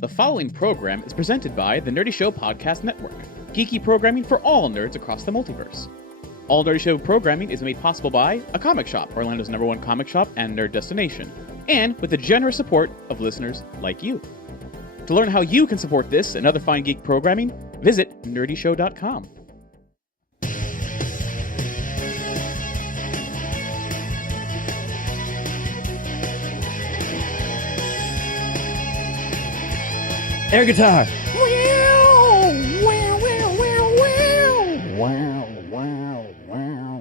The following program is presented by the Nerdy Show Podcast Network, geeky programming for all nerds across the multiverse. All Nerdy Show programming is made possible by a comic shop, Orlando's #1 comic shop and nerd destination, and with the generous support of listeners like you. To learn how you can support this and other fine geek programming, visit nerdyshow.com. Air guitar.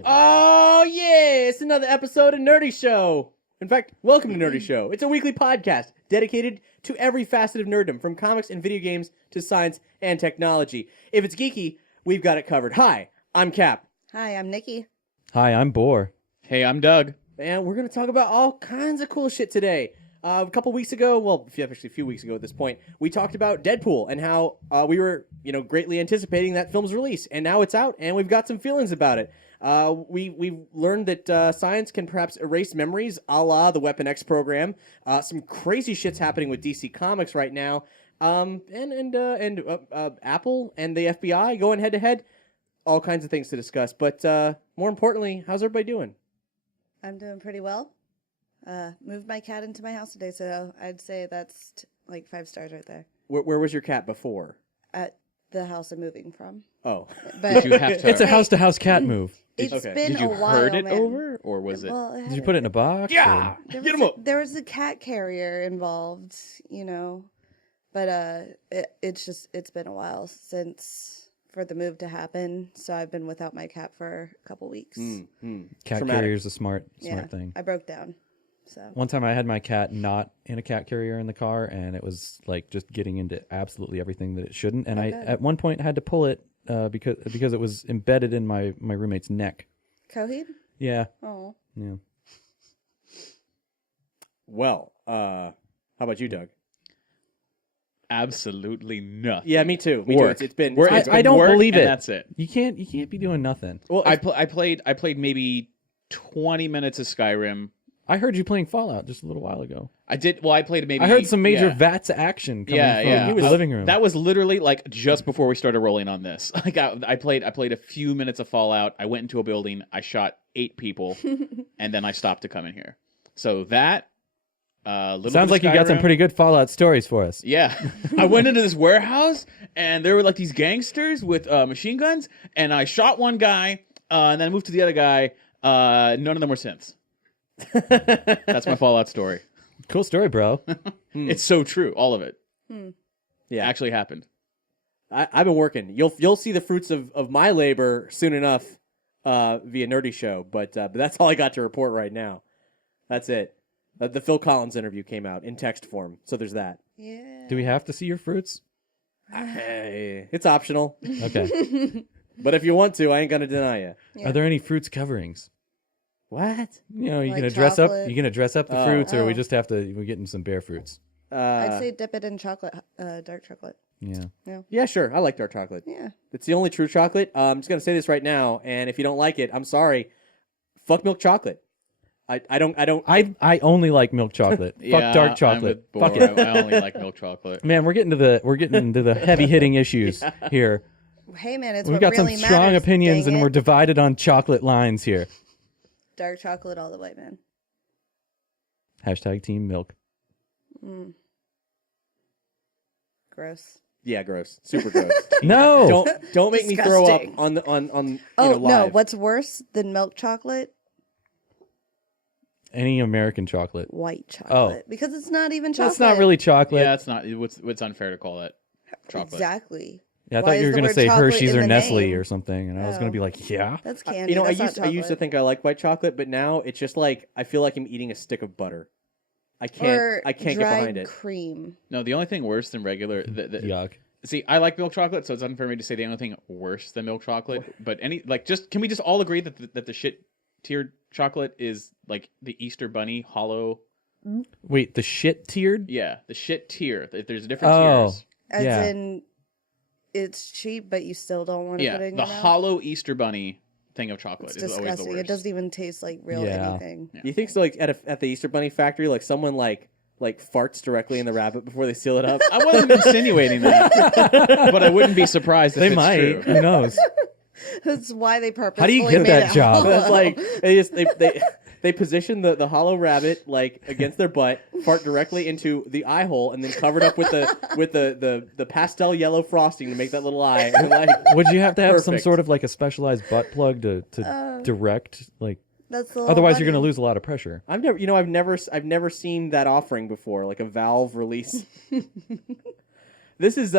Oh, yeah, it's another episode of Nerdy Show. In fact, welcome to Nerdy Show. It's a weekly podcast dedicated to every facet of nerddom, from comics and video games to science and technology. If it's geeky, we've got it covered. Hi, I'm Cap. Hi, I'm Nikki. Hi, I'm Boar. Hey, I'm Doug. And we're going to talk about all kinds of cool shit today. A couple weeks ago, well, actually a few weeks ago at this point, we talked about Deadpool and how we were, greatly anticipating that film's release. And now it's out, and we've got some feelings about it. We've learned that science can perhaps erase memories, a la the Weapon X program. Some crazy shit's happening with DC Comics right now. And Apple and the FBI going head to head. All kinds of things to discuss. But more importantly, how's everybody doing? I'm doing pretty well. Moved my cat into my house today, so I'd say that's like 5 stars right there. Where was your cat before? At the house I'm moving from. Oh. But Did you have to... It's a house-to-house cat move. It's Okay. been Did you a while, herd it man. over, or was it... Well, Did you put it in a box? Yeah! There Get was him up! There was a cat carrier involved, but it's been a while since for the move to happen, so I've been without my cat for a couple weeks. Cat Traumatic. carrier's a smart thing. I broke down. So One time I had my cat not in a cat carrier in the car, and it was like just getting into absolutely everything that it shouldn't. And I, at one point, had to pull it because it was embedded in my roommate's neck. Coheed? Yeah. Oh. Yeah. Well, how about you, Doug? Absolutely nothing. Yeah, me too. Work. It's been... Work. I- It's been I don't work, believe and it. that's it. You can't be doing nothing. Well, I played maybe 20 minutes of Skyrim. I heard you playing Fallout just a little while ago. I did. Well, I played maybe. I heard some major yeah. VATS action coming from the living room. That was literally like just before we started rolling on this. Like I played a few minutes of Fallout. I went into a building. I shot 8 people, and then I stopped to come in here. So that little Sounds bit like of you got some Skyrim. pretty good Fallout stories for us. Yeah, I went into this warehouse, and there were like these gangsters with machine guns, and I shot one guy, and then I moved to the other guy. None of them were synths. That's my Fallout story. Cool story, bro. It's so true, all of it. Yeah, Actually happened. I've been working. You'll see the fruits of my labor soon enough via Nerdy Show, but that's all I got to report right now. That's it. The Phil Collins interview came out in text form, so there's that. Yeah. Do we have to see your fruits? Hey, it's optional, Okay. but if you want to, I ain't gonna deny you. Yeah. Are there any fruits coverings? What? You know, you Like gonna dress up? chocolate? You gonna dress up the Oh. fruits, or we Oh. just have to? We're getting some bare fruits. I'd say dip it in chocolate, dark chocolate. Yeah. Yeah, sure. I like dark chocolate. Yeah. It's the only true chocolate. I'm just gonna say this right now, and if you don't like it, I'm sorry. Fuck milk chocolate. I don't. I only like milk chocolate. Fuck dark chocolate. Fuck it. I only like milk chocolate. Man, we're getting into the heavy hitting issues here. Hey, man, it's We've what got really some strong matters, opinions, dang and it. we're divided on chocolate lines here. Dark chocolate all the way, man. Hashtag team milk. Gross. Yeah, gross. Super gross. No. Don't make me throw up Disgusting. on Oh, live. no. What's worse than milk chocolate? Any American chocolate. White chocolate. Because it's not even chocolate. That's not really chocolate. Yeah, it's not. What's unfair to call that chocolate? Exactly. Yeah, I Why thought you is were the going to word say chocolate Hershey's in or the Nestle name? or something, and I was going to be like, yeah. That's candy. I That's not used to chocolate. think I like white chocolate, but now it's just like I feel like I'm eating a stick of butter. I can't get dried behind it. cream. No, the only thing worse than regular. Yuck. See, I like milk chocolate, so it's unfair for me to say the only thing worse than milk chocolate. But can we just all agree that the shit tiered chocolate is like the Easter Bunny hollow? Wait, the shit tiered? Yeah, the shit tier. There's different Oh. tiers. As Yeah. in, it's cheap, but you still don't want to put it Yeah, in the your mouth. hollow Easter Bunny thing of chocolate It's is always the disgusting. worst. It doesn't even taste like real Yeah. anything. You think so? Like at the Easter Bunny factory, like someone like like farts directly in the rabbit before they seal it up? I wasn't insinuating that, but I wouldn't be surprised if They it's might. true. Who knows? That's why they purposely How do you get made that it job? hollow. That's like they position the hollow rabbit like against their butt, fart directly into the eye hole, and then covered up with the pastel yellow frosting to make that little eye. And like, Would you have to have some Perfect. sort of like a specialized butt plug to direct like? That's the little Otherwise, you're going to bunny. lose a lot of pressure. I've never seen that offering before, like a valve release. This is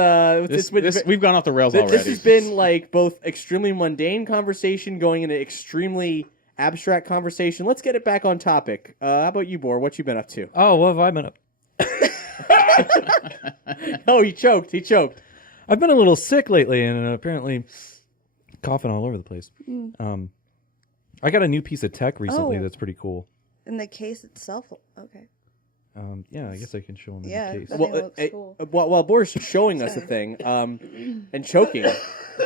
We've gone off the rails already. This has been like both extremely mundane conversation going into extremely abstract conversation. Let's get it back on topic. How about you, Bor? What you been up to? Oh, what have I been up? Oh, he choked. I've been a little sick lately, and apparently coughing all over the place. I got a new piece of tech recently Oh. that's pretty cool. In the case itself. Okay. Yeah, I guess I can show them Yeah, in the case. that thing looks cool. While Bor's showing us the thing, and choking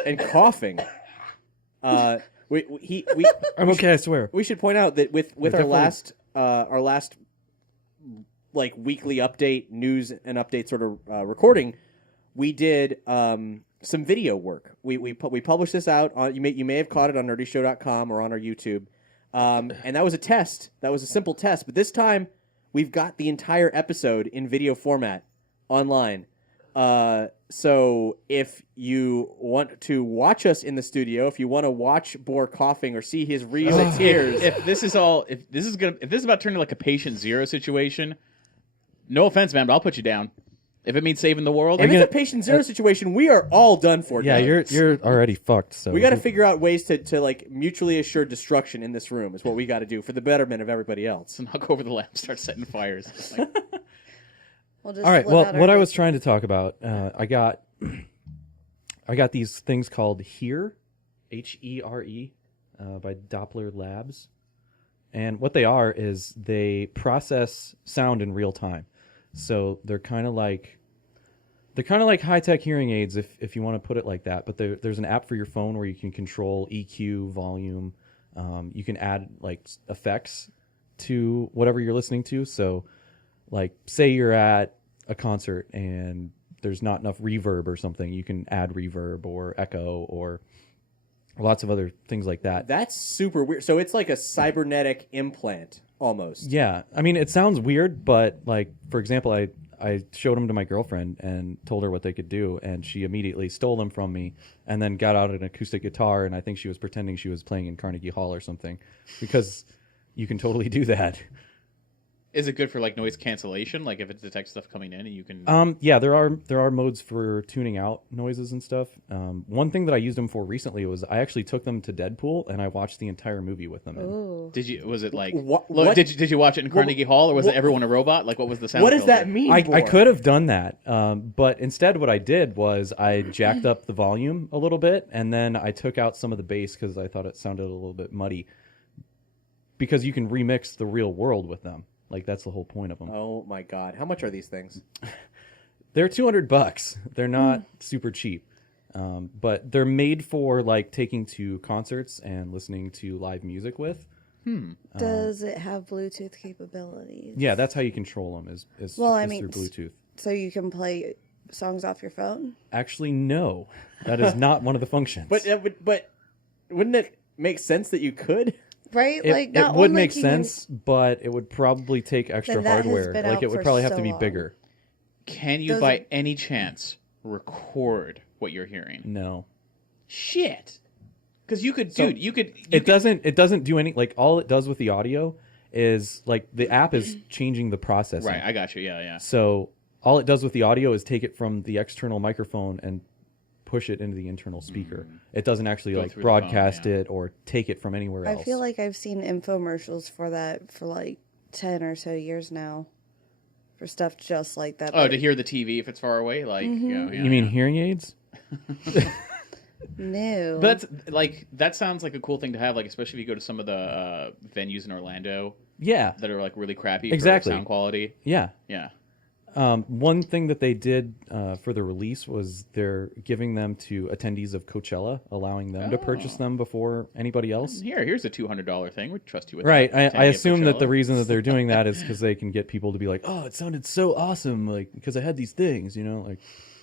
and coughing, we I'm okay, I swear. we should point out that with our definitely- last like weekly update news and update sort of recording, we did some video work. We published this out on you may have caught it on nerdyshow.com or on our YouTube, and that was a test. That was a simple test, but this time we've got the entire episode in video format online. So if you want to watch us in the studio, if you want to watch Bor coughing or see his recent tears, If this is about to turn into like a patient zero situation, no offense, man, but I'll put you down. If it means saving the world, if it's a patient zero situation, we are all done for. Yeah, Dad. you're already fucked. So We got to figure out ways to like mutually assured destruction in this room. Is what we got to do for the betterment of everybody else. so knock over the lamp, start setting fires. Like, We'll just All right. let Well, out our what I was big- trying to talk about, I got these things called Here, HERE, by Doppler Labs, and what they are is they process sound in real time. So they're kind of like high-tech hearing aids, if you want to put it like that. But there's an app for your phone where you can control EQ, volume. You can add like effects to whatever you're listening to. So, like, say you're at a concert and there's not enough reverb or something, you can add reverb or echo or lots of other things like that. That's super weird. So it's like a cybernetic implant almost. Yeah, I mean, it sounds weird, but like, for example, I showed them to my girlfriend and told her what they could do, and she immediately stole them from me and then got out an acoustic guitar, and I think she was pretending she was playing in Carnegie Hall or something, because you can totally do that. is it good for like noise cancellation? Like if it detects stuff coming in, and you can. Yeah, there are modes for tuning out noises and stuff. One thing that I used them for recently was I actually took them to Deadpool and I watched the entire movie with them. Ooh. Did you? Was it like? What? Did you watch it in Carnegie Hall, or was it everyone a robot? Like what was the sound? What does filter? that mean? I Bor? could have done that, but instead what I did was I jacked up the volume a little bit, and then I took out some of the bass because I thought it sounded a little bit muddy. Because you can remix the real world with them. Like, that's the whole point of them. Oh my god, how much are these things? They're $200. They're not super cheap. But they're made for, like, taking to concerts and listening to live music with. Does it have Bluetooth capabilities? Yeah, that's how you control them, is Well, I is mean, through Bluetooth. So you can play songs off your phone? Actually, no. That is not one of the functions. But wouldn't it make sense that you could? Right? It not would only make can sense, but it would probably take extra Then that has hardware. been Like, out it would for probably have so to be long. bigger. Can you, Does by it- any chance, record what you're hearing? No. Shit. Because you could, So, dude. You could. It doesn't do any, like, all it does with the audio is, like, the app is changing the processing. Right. I got you. Yeah. Yeah. So all it does with the audio is take it from the external microphone and push it into the internal speaker. It doesn't actually Go like through the phone, broadcast yeah. it or take it from anywhere else. I feel like I've seen infomercials for that for like 10 or so years now. For stuff just like that. Oh, to hear the TV if it's far away, like yeah, You mean hearing aids? No. But that's like that sounds like a cool thing to have, like especially if you go to some of the venues in Orlando Yeah, that are like really crappy Exactly. for sound quality. yeah. Yeah. One thing that they did for the release was they're giving them to attendees of Coachella, allowing them to purchase them before anybody else. Here's a $200 thing. We trust you with Right. that. I assume that the reason that they're doing that is because they can get people to be like, "Oh, it sounded so awesome!" Like because I had these things, like.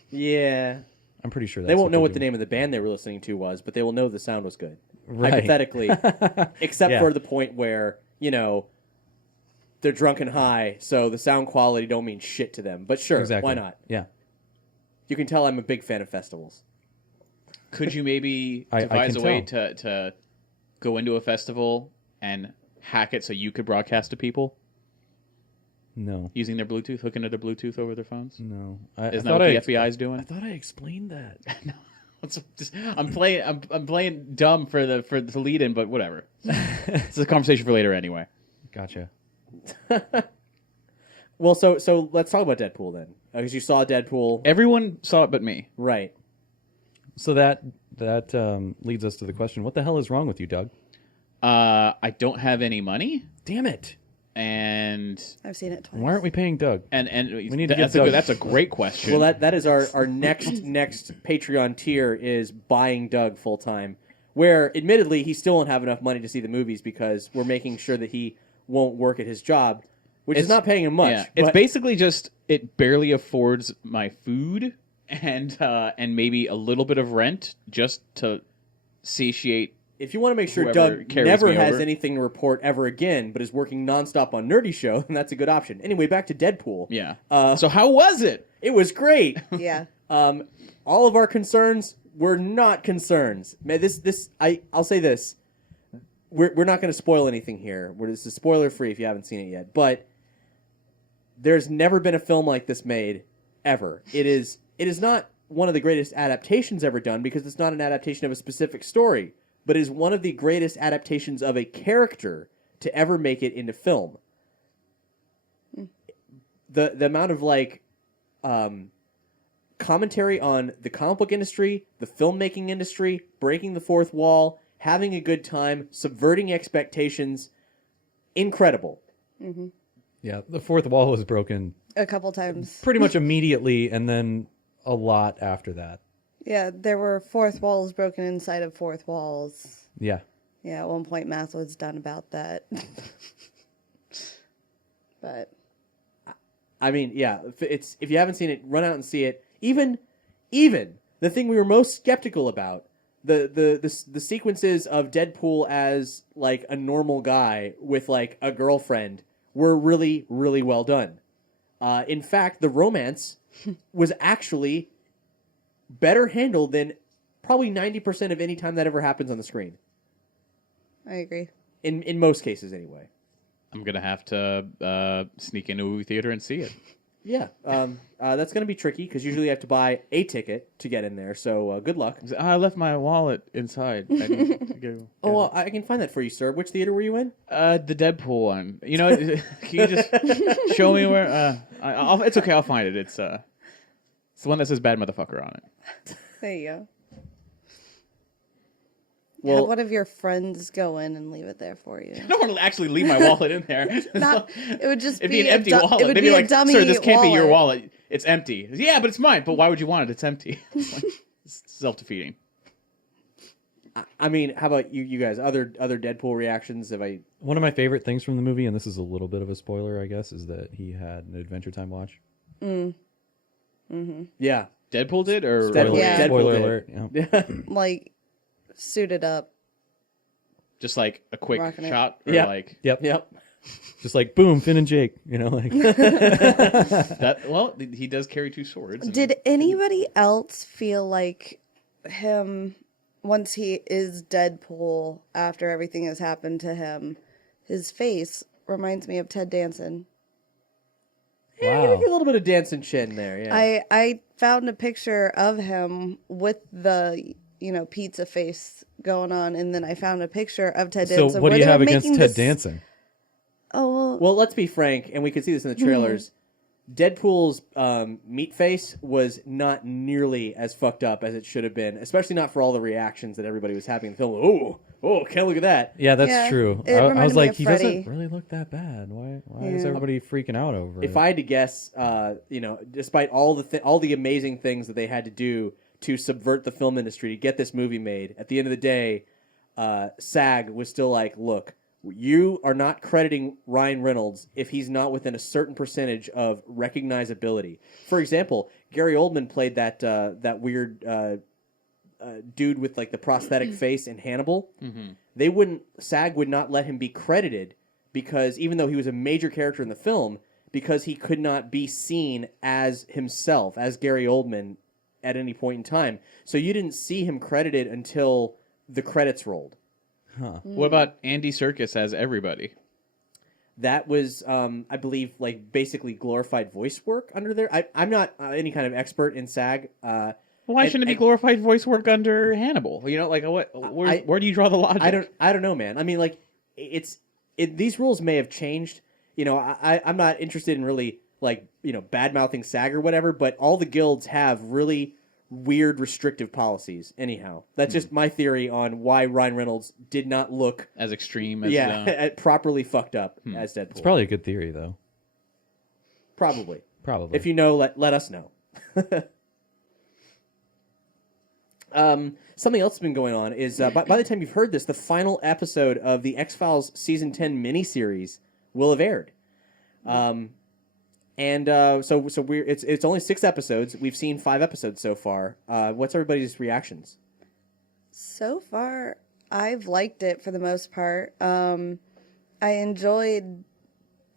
Yeah. I'm pretty sure they won't know what the name of the band they were listening to was, but they will know the sound was good. Right. Hypothetically, except for the point where they're drunk and high, so the sound quality don't mean shit to them. But sure, exactly. Why not? Yeah. You can tell I'm a big fan of festivals. Could you maybe devise a way to go into a festival and hack it so you could broadcast to people? No. Using their Bluetooth, hooking to their Bluetooth over their phones? No. Isn't that what the FBI's doing? I thought I explained that. No. I'm playing dumb for the lead in, but whatever. It's a conversation for later anyway. Gotcha. Well, so let's talk about Deadpool then, because you saw Deadpool. Everyone saw it but me. Right. So that leads us to the question: what the hell is wrong with you, Doug? I don't have any money. Damn it! I've seen it twice. Why aren't we paying Doug? And we need to get Doug. That's a great question. Well, that is our next Patreon tier is buying Doug full time. Where admittedly he still won't have enough money to see the movies because we're making sure that he won't work at his job, which is not paying him much. Yeah, it's basically just it barely affords my food and maybe a little bit of rent just to satiate. If you want to make sure whoever Doug carries never me has over. anything to report ever again, but is working nonstop on Nerdy Show, then that's a good option. Anyway, back to Deadpool. Yeah. So how was it? It was great. Yeah. All of our concerns were not concerns. Man, I'll say this. We're not going to spoil anything here. This is spoiler free if you haven't seen it yet. But there's never been a film like this made ever. It is not one of the greatest adaptations ever done because it's not an adaptation of a specific story, but is one of the greatest adaptations of a character to ever make it into film. The amount of commentary on the comic book industry, the filmmaking industry, breaking the fourth wall, having a good time, subverting expectations, incredible. Mm-hmm. Yeah, the fourth wall was broken A couple times. pretty much immediately, and then a lot after that. Yeah, there were fourth walls broken inside of fourth walls. Yeah. Yeah, at one point math was done about that. But I mean, yeah, if you haven't seen it, run out and see it. Even the thing we were most skeptical about, the sequences of Deadpool as like a normal guy with like a girlfriend were really, really well done. In fact, the romance was actually better handled than probably 90% of any time that ever happens on the screen. I agree. In most cases, anyway. I'm gonna have to sneak into a movie theater and see it. Yeah, that's going to be tricky because usually you have to buy a ticket to get in there. So good luck. I left my wallet inside. I need to go. Oh, well, I can find that for you, sir. Which theater were you in? The Deadpool one. You know, can you just show me where? It's okay. I'll find it. It's the one that says "bad motherfucker" on it. There you go. Well, Have one of your friends go in and leave it there for you. I don't want to actually leave my wallet in there. It would just It'd be be an empty wallet. It would They'd be be like, a dummy "Sir, this can't be your wallet. wallet. It's empty." Yeah, but it's mine. But why would you want it? It's empty. It's self-defeating. I mean, how about you guys? Other Deadpool reactions? One of my favorite things from the movie, and this is a little bit of a spoiler, I guess, is that he had an Adventure Time watch. Mm-hmm. Yeah, Deadpool did, or Deadpool, Yeah. Deadpool Spoiler did. alert. Yeah. Like, suited up. just like a quick Rocking it. shot, or Yeah. like Yep. Just like, boom, Finn and Jake. Like. that. Well, he does carry two swords. and- Did anybody else feel like him, once he is Deadpool, after everything has happened to him, his face reminds me of Ted Danson? Yeah, Wow. a little bit of dancing chin there. Yeah. I found a picture of him with the, pizza face going on, and then I found a picture of Ted So Danson. what do where you they were have against making Ted this- Danson? Oh, Well, let's be frank, and we could see this in the trailers. Deadpool's meat face was not nearly as fucked up as it should have been, especially not for all the reactions that everybody was having in the film. Oh, oh, can't look at that. Yeah, that's Yeah, true. it I reminded was me like, of he Freddy. doesn't really look that bad. Why Yeah. is everybody freaking out over If it? I had to guess, despite all the amazing things that they had to do to subvert the film industry to get this movie made, at the end of the day, SAG was still like, look, you are not crediting Ryan Reynolds if he's not within a certain percentage of recognizability. For example, Gary Oldman played that weird dude with like the prosthetic face in Hannibal. Mm-hmm. SAG would not let him be credited because even though he was a major character in the film, because he could not be seen as himself, as Gary Oldman at any point in time. So you didn't see him credited until the credits rolled. What about Andy Serkis as everybody? That was, I believe, like basically glorified voice work under there. I'm not any kind of expert in SAG. Why shouldn't it be glorified voice work under Hannibal? You know, like where do you draw the logic? I don't know, man. I mean, like these rules may have changed. You know, I'm not interested in really like bad mouthing SAG or whatever. But all the guilds have really weird restrictive policies. Anyhow, that's just my theory on why Ryan Reynolds did not look as extreme as properly fucked up as Deadpool. It's probably a good theory, though. Probably. Probably. If you know, let us know. Something else that's been going on is by the time you've heard this, the final episode of the X-Files season 10 miniseries will have aired. So it's only 6 episodes. We've seen 5 episodes so far. What's everybody's reactions? So far, I've liked it for the most part. I enjoyed.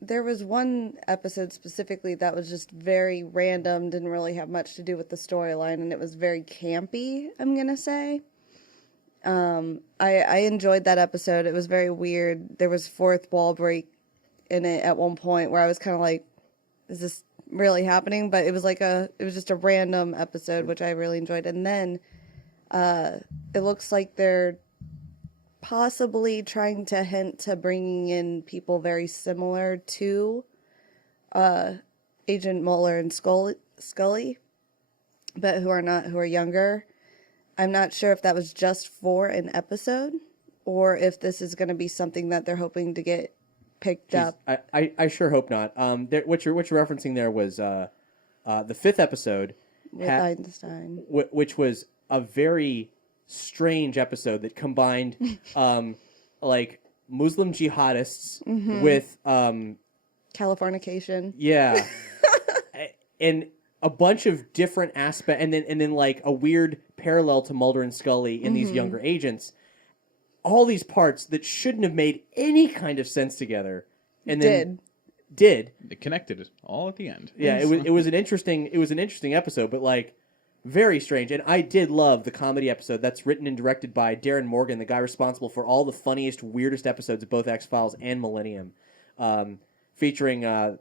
There was one episode specifically that was just very random, didn't really have much to do with the storyline, and it was very campy, I'm going to say. I enjoyed that episode. It was very weird. There was fourth wall break in it at one point where I was kind of like, is this really happening? But it was just a random episode, which I really enjoyed. And then it looks like they're possibly trying to hint to bringing in people very similar to Agent Mueller and Scully, but who are younger. I'm not sure if that was just for an episode or if this is going to be something that they're hoping to get picked up. I sure hope not. What you're referencing there was the 5th episode With Einstein. which was a very strange episode that combined like Muslim jihadists with Californication. yeah and a bunch of different aspects and then like a weird parallel to Mulder and Scully in these younger agents, all these parts that shouldn't have made any kind of sense together and then did It connected it all at the end. yeah it was an interesting episode, but like very strange. And I did love the comedy episode that's written and directed by Darren Morgan, the guy responsible for all the funniest, weirdest episodes of both X-Files and Millennium, featuring I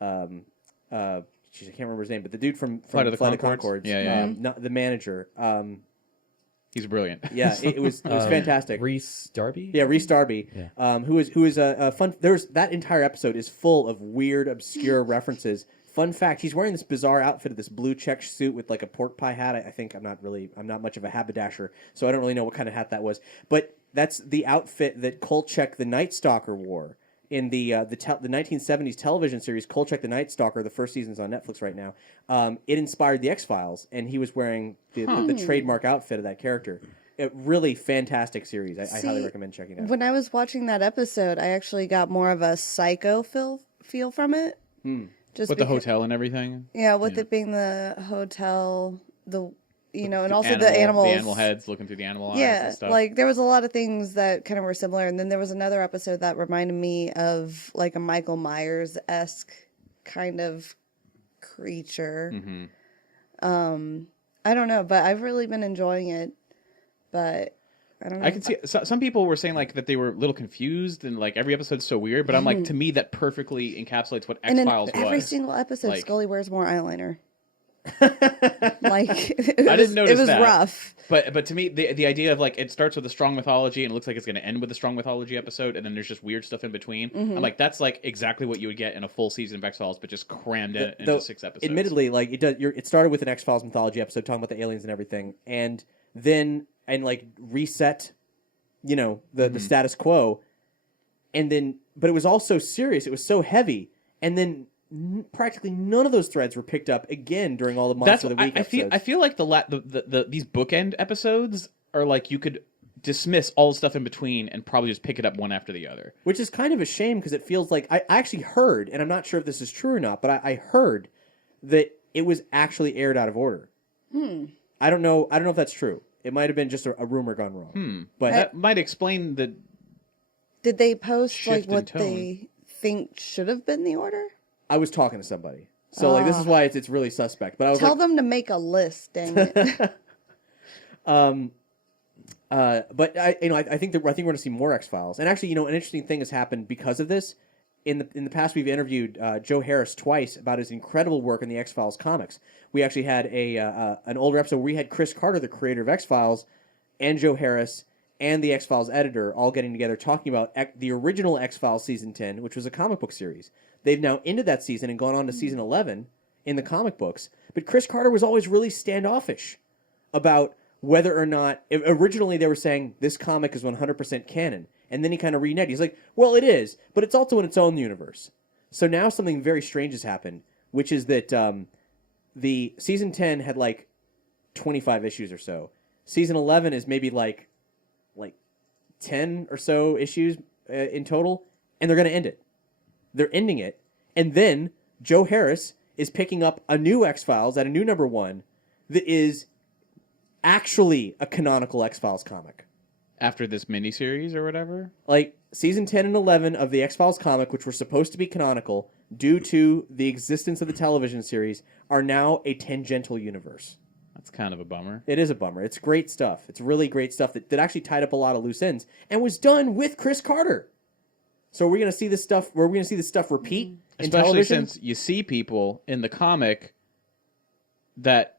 can't remember his name, but the dude from Flight of the Conchords. Conchords. Yeah. Not the manager. He's brilliant. Yeah, it was fantastic. Reese Darby? Yeah, Reese Darby, Yeah. who is a fun. That entire episode is full of weird, obscure references. Fun fact: he's wearing this bizarre outfit of this blue check suit with like a pork pie hat. I think I'm not much of a haberdasher, so I don't really know what kind of hat that was. But that's the outfit that Kolchak the Night Stalker wore in the 1970s television series Kolchak the Night Stalker. The first season's on Netflix right now. It inspired the X-Files, and he was wearing the trademark outfit of that character. A really fantastic series. I highly recommend checking it out. When I was watching that episode, I actually got more of a Psycho feel from it. Just With the hotel and everything. Yeah, with it being the hotel, and also animal, the animals. The animal heads looking through the animal eyes Yeah, and stuff. like there was a lot of things that kind of were similar. And then there was another episode that reminded me of like a Michael Myers-esque kind of creature. I don't know, but I've really been enjoying it. But I don't know. I can see some people were saying like that they were a little confused and like every episode's so weird, but I'm like, to me that perfectly encapsulates what X-Files was. Every single episode, Like- Scully wears more eyeliner. Like I didn't notice it was that. rough. But to me, the idea of like it starts with a strong mythology and it looks like it's going to end with a strong mythology episode, and then there's just weird stuff in between. I'm like, that's like exactly what you would get in a full season of X-Files, but just crammed into 6 episodes. Admittedly, like it started with an X-Files mythology episode talking about the aliens and everything, and then reset the status quo, and then but it was all so serious, it was so heavy, and then practically none of those threads were picked up again during all the Monster of the Week episodes. I feel like these bookend episodes are like you could dismiss all the stuff in between and probably just pick it up one after the other. Which is kind of a shame because it feels like I actually heard, and I'm not sure if this is true or not, but I heard that it was actually aired out of order. I don't know if that's true. It might have been just a rumor gone wrong. But that might explain the. Did they post like shift in what tone. they think should have been the order? I was talking to somebody, so like this is why it's really suspect. But I was Tell them to make a list. Dang it. But I think we're going to see more X-Files. And actually, an interesting thing has happened because of this. In the past, we've interviewed Joe Harris twice about his incredible work in the X-Files comics. We actually had an older episode where we had Chris Carter, the creator of X-Files, and Joe Harris and the X-Files editor all getting together talking about the original X-Files season 10, which was a comic book series. They've now ended that season and gone on to season 11 in the comic books. But Chris Carter was always really standoffish about whether or not... Originally, they were saying, this comic is 100% canon. And then he kind of reneged. He's like, well, it is, but it's also in its own universe. So now something very strange has happened, which is that the season 10 had like 25 issues or so. Season 11 is maybe like 10 or so issues in total, and they're going to end it. They're ending it. And then Joe Harris is picking up a new X-Files at a new number 1 that is actually a canonical X-Files comic. After this miniseries or whatever? Like, season 10 and 11 of the X-Files comic, which were supposed to be canonical, due to the existence of the television series, are now a tangential universe. That's kind of a bummer. It is a bummer. It's great stuff. It's really great stuff that actually tied up a lot of loose ends and was done with Chris Carter. So we're going to see this stuff. We're going to see this stuff repeat in Especially television. since you see people in the comic that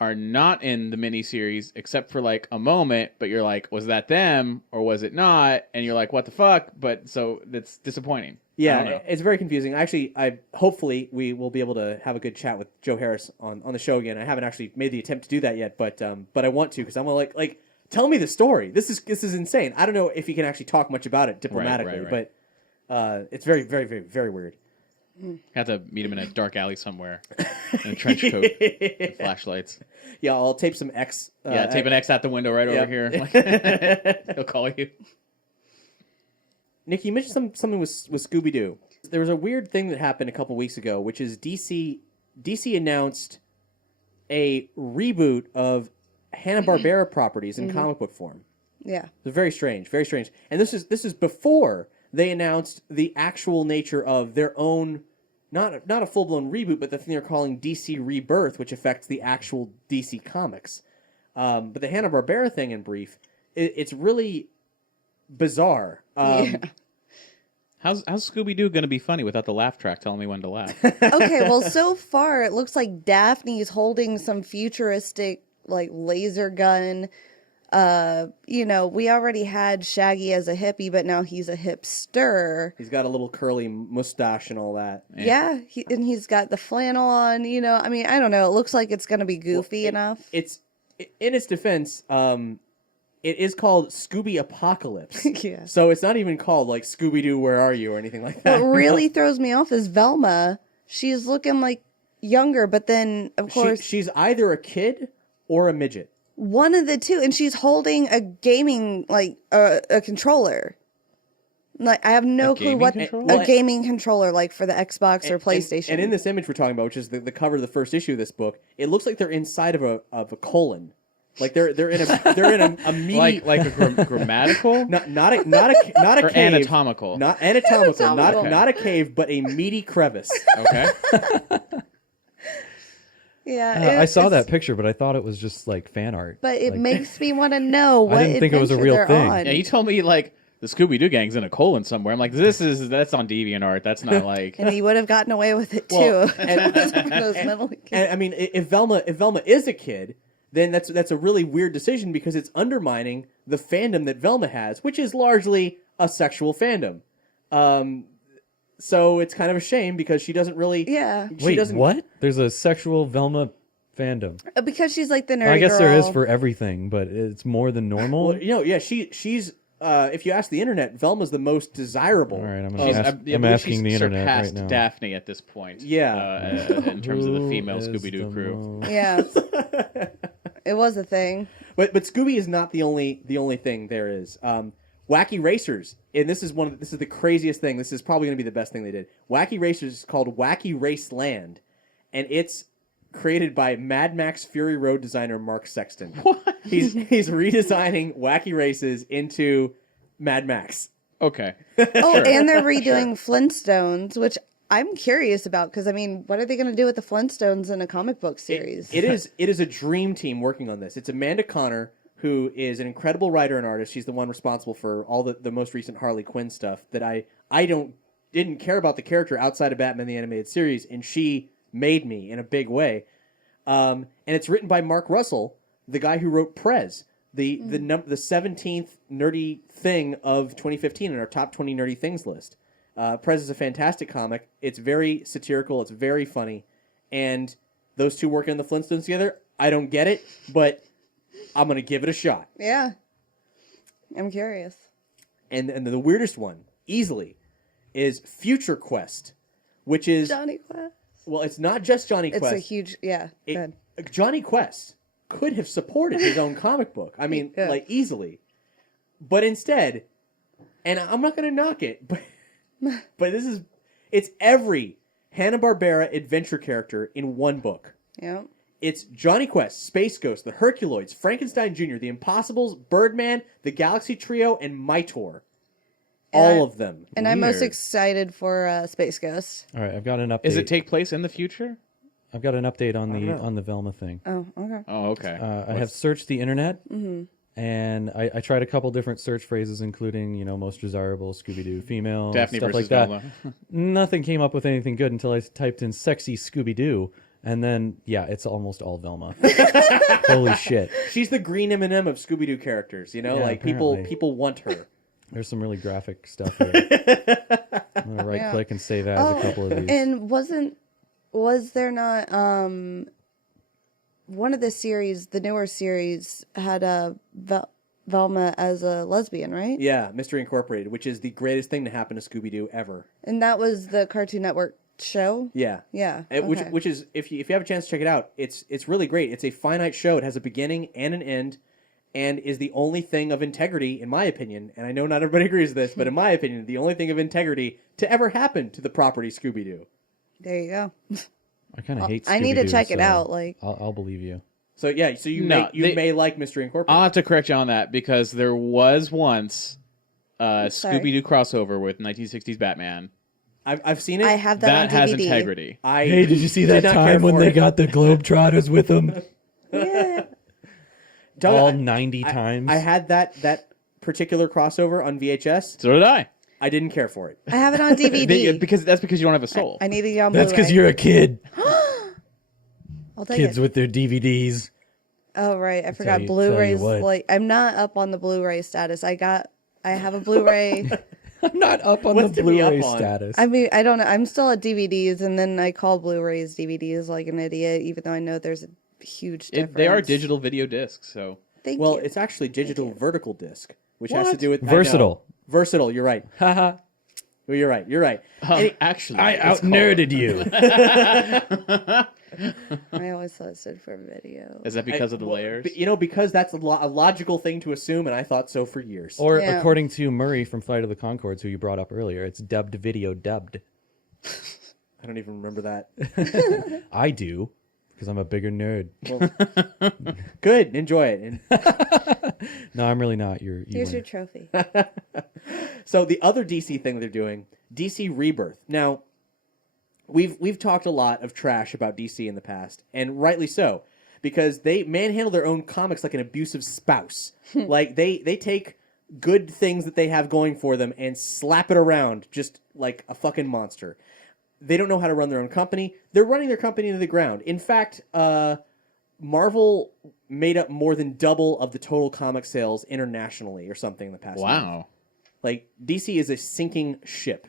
are not in the miniseries except for like a moment, but you're like, was that them or was it not? And you're like, what the fuck? But so that's disappointing. Yeah, it's very confusing. Actually, hopefully we will be able to have a good chat with Joe Harris on the show again. I haven't actually made the attempt to do that yet, but I want to because I'm like tell me the story. This is insane. I don't know if he can actually talk much about it diplomatically, Right. but it's very, very, very, very weird. Have to meet him in a dark alley somewhere in a trench coat with flashlights. Yeah, I'll tape some X. Tape an X out the window right over here. He'll call you. Nick, you mentioned something with Scooby-Doo. There was a weird thing that happened a couple weeks ago, which is DC announced a reboot of Hanna-Barbera properties in comic book form. Yeah. It's very strange, very strange. And this is before they announced the actual nature of their own, not a full-blown reboot, but the thing they're calling DC Rebirth, which affects the actual DC comics. But the Hanna-Barbera thing, in brief, it's really bizarre. How's Scooby-Doo going to be funny without the laugh track telling me when to laugh? Okay, well, so far it looks like Daphne's holding some futuristic like laser gun. We already had Shaggy as a hippie, but now he's a hipster. He's got a little curly mustache and all that. Yeah, and he's got the flannel on. I mean, I don't know. It looks like it's going to be goofy enough. It's in its defense. It is called Scooby Apocalypse. Yeah. So it's not even called like Scooby-Doo, Where Are You? Or anything like that. What really throws me off is Velma. She's looking like younger, but then of course she's either a kid or a midget. One of the two, and she's holding a gaming a controller. Like I have no clue what a gaming controller like for the Xbox or PlayStation. And in this image we're talking about, which is the cover of the first issue of this book, it looks like they're inside of a colon. Like they're in a meaty like a grammatical, not a or cave, anatomical, not anatomical, not a cave, but a meaty crevice. Okay. Yeah, I saw that picture, but I thought it was just like fan art. But it makes me want to know what I didn't think it was a real thing. on. Yeah, you told me like the Scooby-Doo gang's in a colon somewhere. I'm like, that's on DeviantArt. That's not like. And he would have gotten away with it too. Well, and I mean, if Velma is a kid, then that's a really weird decision because it's undermining the fandom that Velma has, which is largely a sexual fandom. So it's kind of a shame because she doesn't really. Yeah. Wait, what? There's a sexual Velma fandom. Because she's like the nerdy I guess there is girl. for everything, but it's more than normal. Well, yeah, she's if you ask the internet, Velma's the most desirable. All right, I'm I believe asking the she's internet right surpassed now. Daphne at this point. Yeah. In terms of the Who female is Scooby-Doo the crew. most- Yeah. It was a thing. But Scooby is not the only thing there is. Wacky Racers, and this is the craziest thing. This is probably going to be the best thing they did. Wacky Racers is called Wacky Race Land, and it's created by Mad Max Fury Road designer Mark Sexton. What? He's redesigning Wacky Races into Mad Max. Okay. Oh, and they're redoing Flintstones, which I'm curious about because, I mean, what are they going to do with the Flintstones in a comic book series? It is a dream team working on this. It's Amanda Connor, who is an incredible writer and artist. She's the one responsible for all the most recent Harley Quinn stuff that I didn't care about the character outside of Batman the Animated Series, and she made me in a big way. And it's written by Mark Russell, the guy who wrote Prez, the 17th nerdy thing of 2015 in our top 20 nerdy things list. Prez is a fantastic comic. It's very satirical. It's very funny. And those two working on the Flintstones together, I don't get it, but I'm going to give it a shot. Yeah. I'm curious. And the weirdest one, easily, is Future Quest, which is... Johnny Quest. Well, it's not just Johnny Quest. It's a huge... Yeah, good. Johnny Quest could have supported his own comic book. I mean, Yeah. like, easily. But instead, and I'm not going to knock it, but it's every Hanna-Barbera adventure character in one book. Yeah. It's Johnny Quest, Space Ghost, the Herculoids, Frankenstein Jr., the Impossibles, Birdman, the Galaxy Trio, and Mitor. All of them. And I'm most Weird. excited for Space Ghost. All right, I've got an update. Does it take place in the future? I've got an update on don't know. the Velma thing. Oh, okay. Oh, okay. I have searched the internet, and I tried a couple different search phrases, including most desirable Scooby-Doo female, Daphne stuff versus like that. Velma. Nothing came up with anything good until I typed in sexy Scooby-Doo, and then it's almost all Velma. Holy shit! She's the green M&M of Scooby-Doo characters, Yeah, like apparently. people want her. There's some really graphic stuff here. I'm gonna right click and save as a couple of these. And was there not one of the series, the newer series, had Velma as a lesbian, right? Yeah, Mystery Incorporated, which is the greatest thing to happen to Scooby-Doo ever. And that was the Cartoon Network show? Yeah. Yeah. Which is, if you have a chance to check it out, it's really great. It's a finite show. It has a beginning and an end, and is the only thing of integrity, in my opinion, and I know not everybody agrees with this, but in my opinion, the only thing of integrity to ever happen to the property Scooby-Doo. There you go. I kind of hate. I need to Scooby-Doo, check it so out. Like, I'll believe you. So yeah, so you may like Mystery Incorporated. I'll have to correct you on that because there was once a Sorry. Scooby-Doo crossover with 1960s Batman. I've seen it. I have that That on DVD. has integrity. Hey, did you see that did not care time when for they it. got the Globetrotters with them? Yeah. Doug, All I- 90 times? I had that particular crossover on VHS. So did I. I didn't care for it. I have it on DVD. Because that's because you don't have a soul. I need to get on That's because Blu-ray. you're a kid. I'll take Kids it. with their DVDs. Oh, right. I forgot you- Blu-rays. tell you what. Like, I'm not up on the Blu-ray status. I have a Blu-ray. I'm not up on What's the to be up Blu-ray on? status. I mean, I don't know. I'm still at DVDs, and then I call Blu-rays DVDs like an idiot, even though I know there's a huge difference. They are digital video discs, so Thank Well, you. it's actually digital vertical disc, which has to do with I know. Versatile. Versatile. You're right. Haha. Well, you're right. You're right. actually, I it's out-nerded you. I always thought it stood for video. Is that because of the layers? Because that's a logical thing to assume, and I thought so for years. Or Yeah. according to Murray from Flight of the Conchords, who you brought up earlier, it's dubbed video dubbed. I don't even remember that. I do, because I'm a bigger nerd. Good. Enjoy it. And No, I'm really not. You Here's your win. trophy. so the other DC thing they're doing, DC Rebirth. Now, we've talked a lot of trash about DC in the past, and rightly so, because they manhandle their own comics like an abusive spouse. Like they take good things that they have going for them and slap it around just like a fucking monster. They don't know how to run their own company. They're running their company into the ground. In fact, Marvel made up more than double of the total comic sales internationally or something in the past month. Wow. Like, DC is a sinking ship.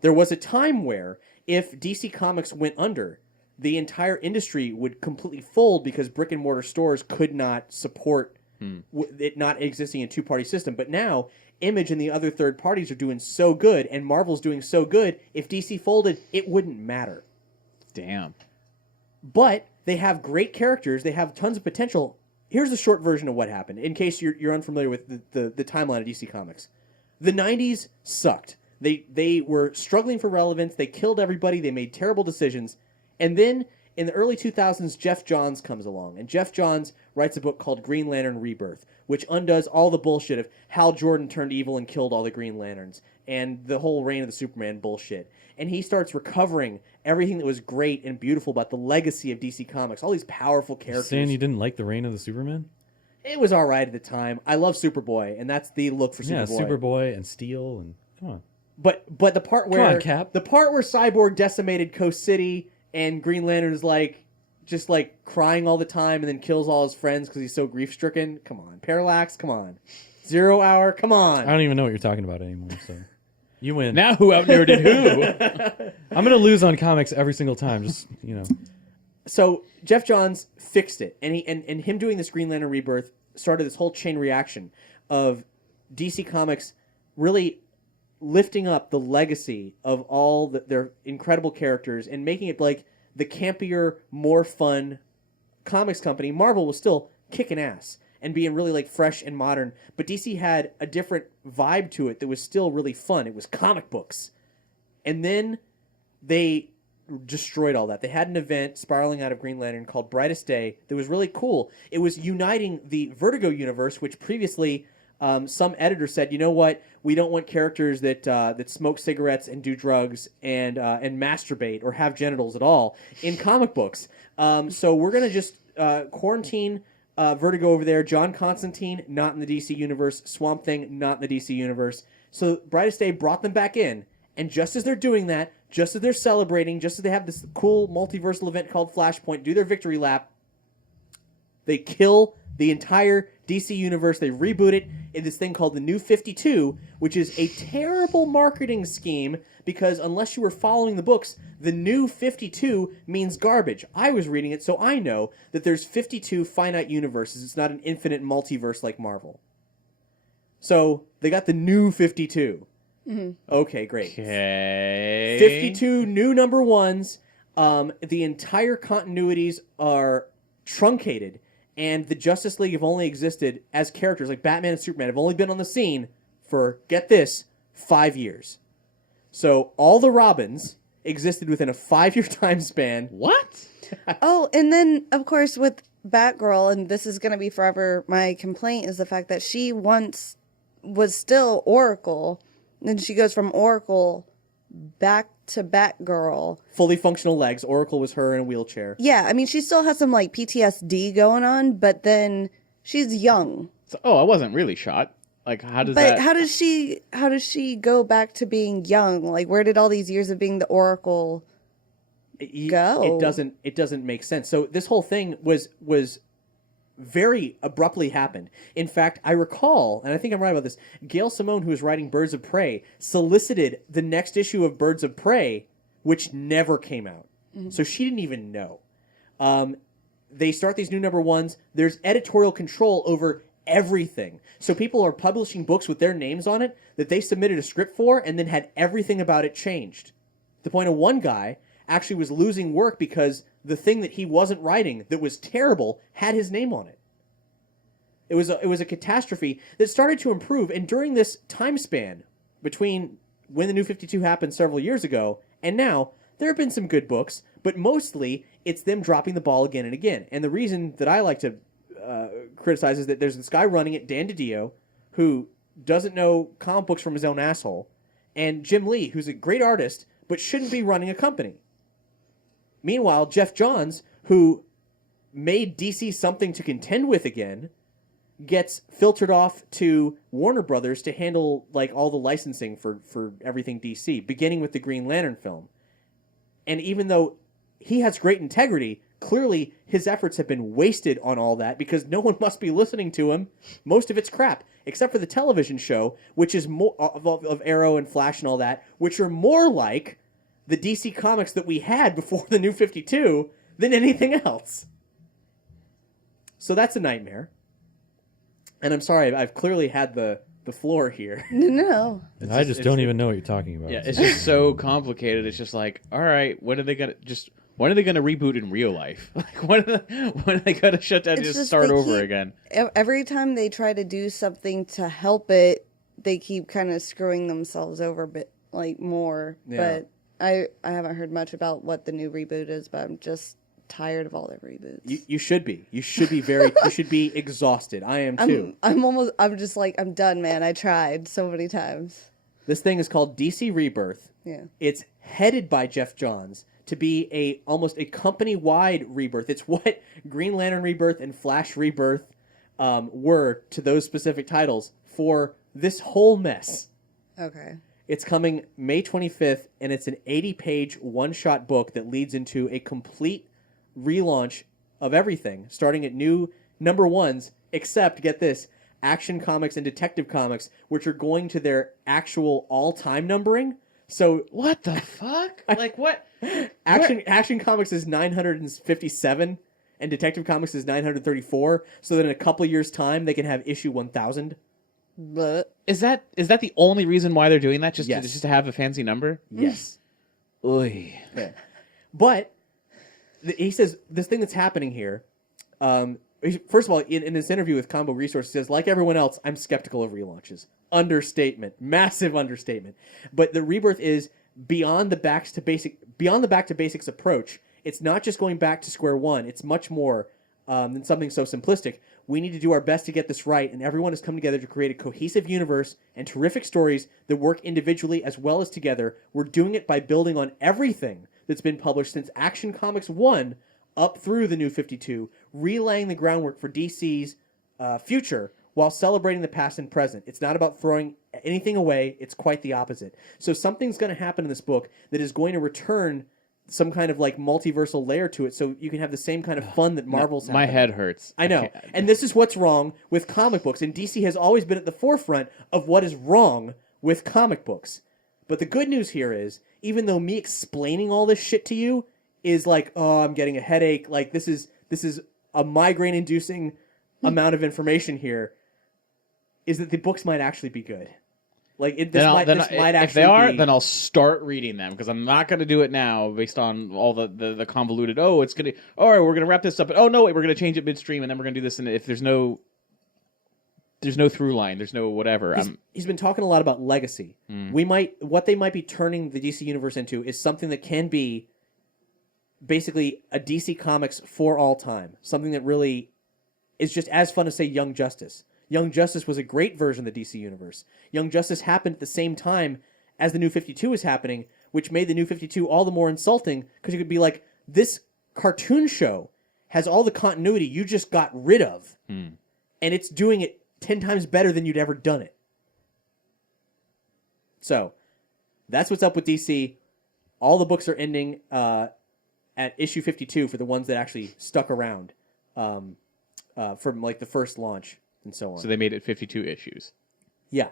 There was a time where if DC Comics went under, the entire industry would completely fold because brick and mortar stores could not support it not existing in a two-party system. But now Image and the other third parties are doing so good, and Marvel's doing so good, if DC folded, it wouldn't matter. Damn. But they have great characters. They have tons of potential. Here's the short version of what happened, in case you're unfamiliar with the timeline of DC Comics. The 90s sucked. They were struggling for relevance. They killed everybody. They made terrible decisions. And then in the early 2000s, Jeff Johns comes along. And Jeff Johns writes a book called Green Lantern Rebirth, which undoes all the bullshit of Hal Jordan turned evil and killed all the Green Lanterns and the whole Reign of the Superman bullshit. And he starts recovering everything that was great and beautiful about the legacy of DC Comics, all these powerful characters. Saying you didn't like the Reign of the Superman? It was all right at the time. I love Superboy, and that's the look for Superboy. Yeah, Superboy and Steel and come on. But the part where Come on, Cap. the part where Cyborg decimated Coast City and Green Lantern is just crying all the time and then kills all his friends because he's so grief stricken. Come on, Parallax. Come on, 0 Hour. Come on. I don't even know what you're talking about anymore. So you win. Now who out-nerded who? I'm gonna lose on comics every single time. Just So Jeff Johns fixed it, and him doing this Green Lantern Rebirth started this whole chain reaction of DC Comics really lifting up the legacy of all their incredible characters and making it like the campier, more fun comics company. Marvel was still kicking ass and being really fresh and modern, but DC had a different vibe to it that was still really fun. It was comic books. And then they destroyed all that. They had an event spiraling out of Green Lantern called Brightest Day that was really cool. It was uniting the Vertigo universe, which previously some editor said, you know what, we don't want characters that smoke cigarettes and do drugs and masturbate or have genitals at all in comic books. So we're going to just quarantine Vertigo over there. John Constantine, not in the DC universe. Swamp Thing, not in the DC universe. So Brightest Day brought them back in. And just as they're doing that, just as they're celebrating, just as they have this cool multiversal event called Flashpoint, do their victory lap, they kill the entire DC universe. They reboot it in this thing called the New 52, which is a terrible marketing scheme because unless you were following the books, the New 52 means garbage. I was reading it, so I know that there's 52 finite universes. It's not an infinite multiverse like Marvel. So they got the New 52. Mm-hmm. Okay, great. Okay. 52 new number ones. The entire continuities are truncated. And the Justice League have only existed as characters, like Batman and Superman, have only been on the scene for, get this, 5 years. So all the Robins existed within a 5-year time span. What? Oh, and then, of course, with Batgirl, and this is going to be forever my complaint, is the fact that she once was still Oracle. Then she goes from Oracle back to Batgirl. Fully functional legs. Oracle was her in a wheelchair. Yeah, I mean, she still has some PTSD going on, but then she's young. So, I wasn't really shot. How does But that... how does she go back to being young? Where did all these years of being the Oracle go? It doesn't make sense. So this whole thing was very abruptly happened. In fact, I recall, and I think I'm right about this, Gail Simone, who was writing Birds of Prey, solicited the next issue of Birds of Prey, which never came out. Mm-hmm. So she didn't even know. They start these new number ones. There's editorial control over everything. So people are publishing books with their names on it that they submitted a script for and then had everything about it changed. To the point of one guy actually was losing work because the thing that he wasn't writing that was terrible had his name on it. It was a catastrophe that started to improve, and during this time span between when the New 52 happened several years ago and now, there have been some good books, but mostly it's them dropping the ball again and again. And the reason that I like to criticize is that there's this guy running it, Dan DiDio, who doesn't know comic books from his own asshole, and Jim Lee, who's a great artist, but shouldn't be running a company. Meanwhile, Jeff Johns, who made DC something to contend with again, gets filtered off to Warner Brothers to handle all the licensing for everything DC, beginning with the Green Lantern film. And even though he has great integrity, clearly his efforts have been wasted on all that because no one must be listening to him. Most of it's crap, except for the television show, which is more of Arrow and Flash and all that, which are more like the DC comics that we had before the New 52 than anything else. So that's a nightmare. And I'm sorry, I've clearly had the the floor here. No. I just don't even know what you're talking about. Yeah, it's just so complicated. It's just like, all right, when are they gonna reboot in real life? Like, when are they gonna shut down and It's just just start they over keep- again? Every time they try to do something to help it, they keep kind of screwing themselves over a bit, like more. Yeah. But I haven't heard much about what the new reboot is, but I'm just tired of all their reboots. You should be. You should be very. You should be exhausted. I am too. I'm just like, I'm done, man. I tried so many times. This thing is called DC Rebirth. Yeah. It's headed by Jeff Johns to be almost a company-wide rebirth. It's what Green Lantern Rebirth and Flash Rebirth were to those specific titles for this whole mess. Okay. It's coming May 25th, and it's an 80-page one-shot book that leads into a complete relaunch of everything, starting at new number ones, except, get this, Action Comics and Detective Comics, which are going to their actual all-time numbering. So What the fuck? Like what? Action Comics is 957, and Detective Comics is 934. So that in a couple of years' time, they can have issue 1000. But Is that the only reason why they're doing that? Just Yes. to have a fancy number? Yes. Oy. But he says this thing that's happening here. First of all, in this interview with Combo Resource, he says, like everyone else, I'm skeptical of relaunches. Understatement, massive understatement. But the Rebirth is beyond the back to basics approach. It's not just going back to square one. It's much more than something so simplistic. We need to do our best to get this right, and everyone has come together to create a cohesive universe and terrific stories that work individually as well as together. We're doing it by building on everything that's been published since Action Comics 1 up through the New 52, relaying the groundwork for DC's future while celebrating the past and present. It's not about throwing anything away. It's quite the opposite. So something's going to happen in this book that is going to return some kind of like multiversal layer to it, so you can have the same kind of fun that Marvel's My having. head hurts. I know. And this is what's wrong with comic books. And DC has always been at the forefront of what is wrong with comic books. But the good news here is, even though me explaining all this shit to you is like, oh, I'm getting a headache, like this is a migraine-inducing amount of information here, is that the books might actually be good. Like this might actually if they are, be... then I'll start reading them, because I'm not going to do it now based on all the convoluted. Oh, it's gonna. All right, we're gonna wrap this up. But oh no, wait, we're gonna change it midstream, and then we're gonna do this. And if there's no through line, there's no whatever. He's been talking a lot about legacy. What they might be turning the DC universe into is something that can be basically a DC Comics for all time. Something that really is just as fun as, say, Young Justice. Young Justice was a great version of the DC universe. Young Justice happened at the same time as the New 52 was happening, which made the New 52 all the more insulting, because you could be like, this cartoon show has all the continuity you just got rid of, and it's doing it 10 times better than you'd ever done it. So, that's what's up with DC. All the books are ending at issue 52 for the ones that actually stuck around from like the first launch. And so on. So they made it 52 issues. Yeah.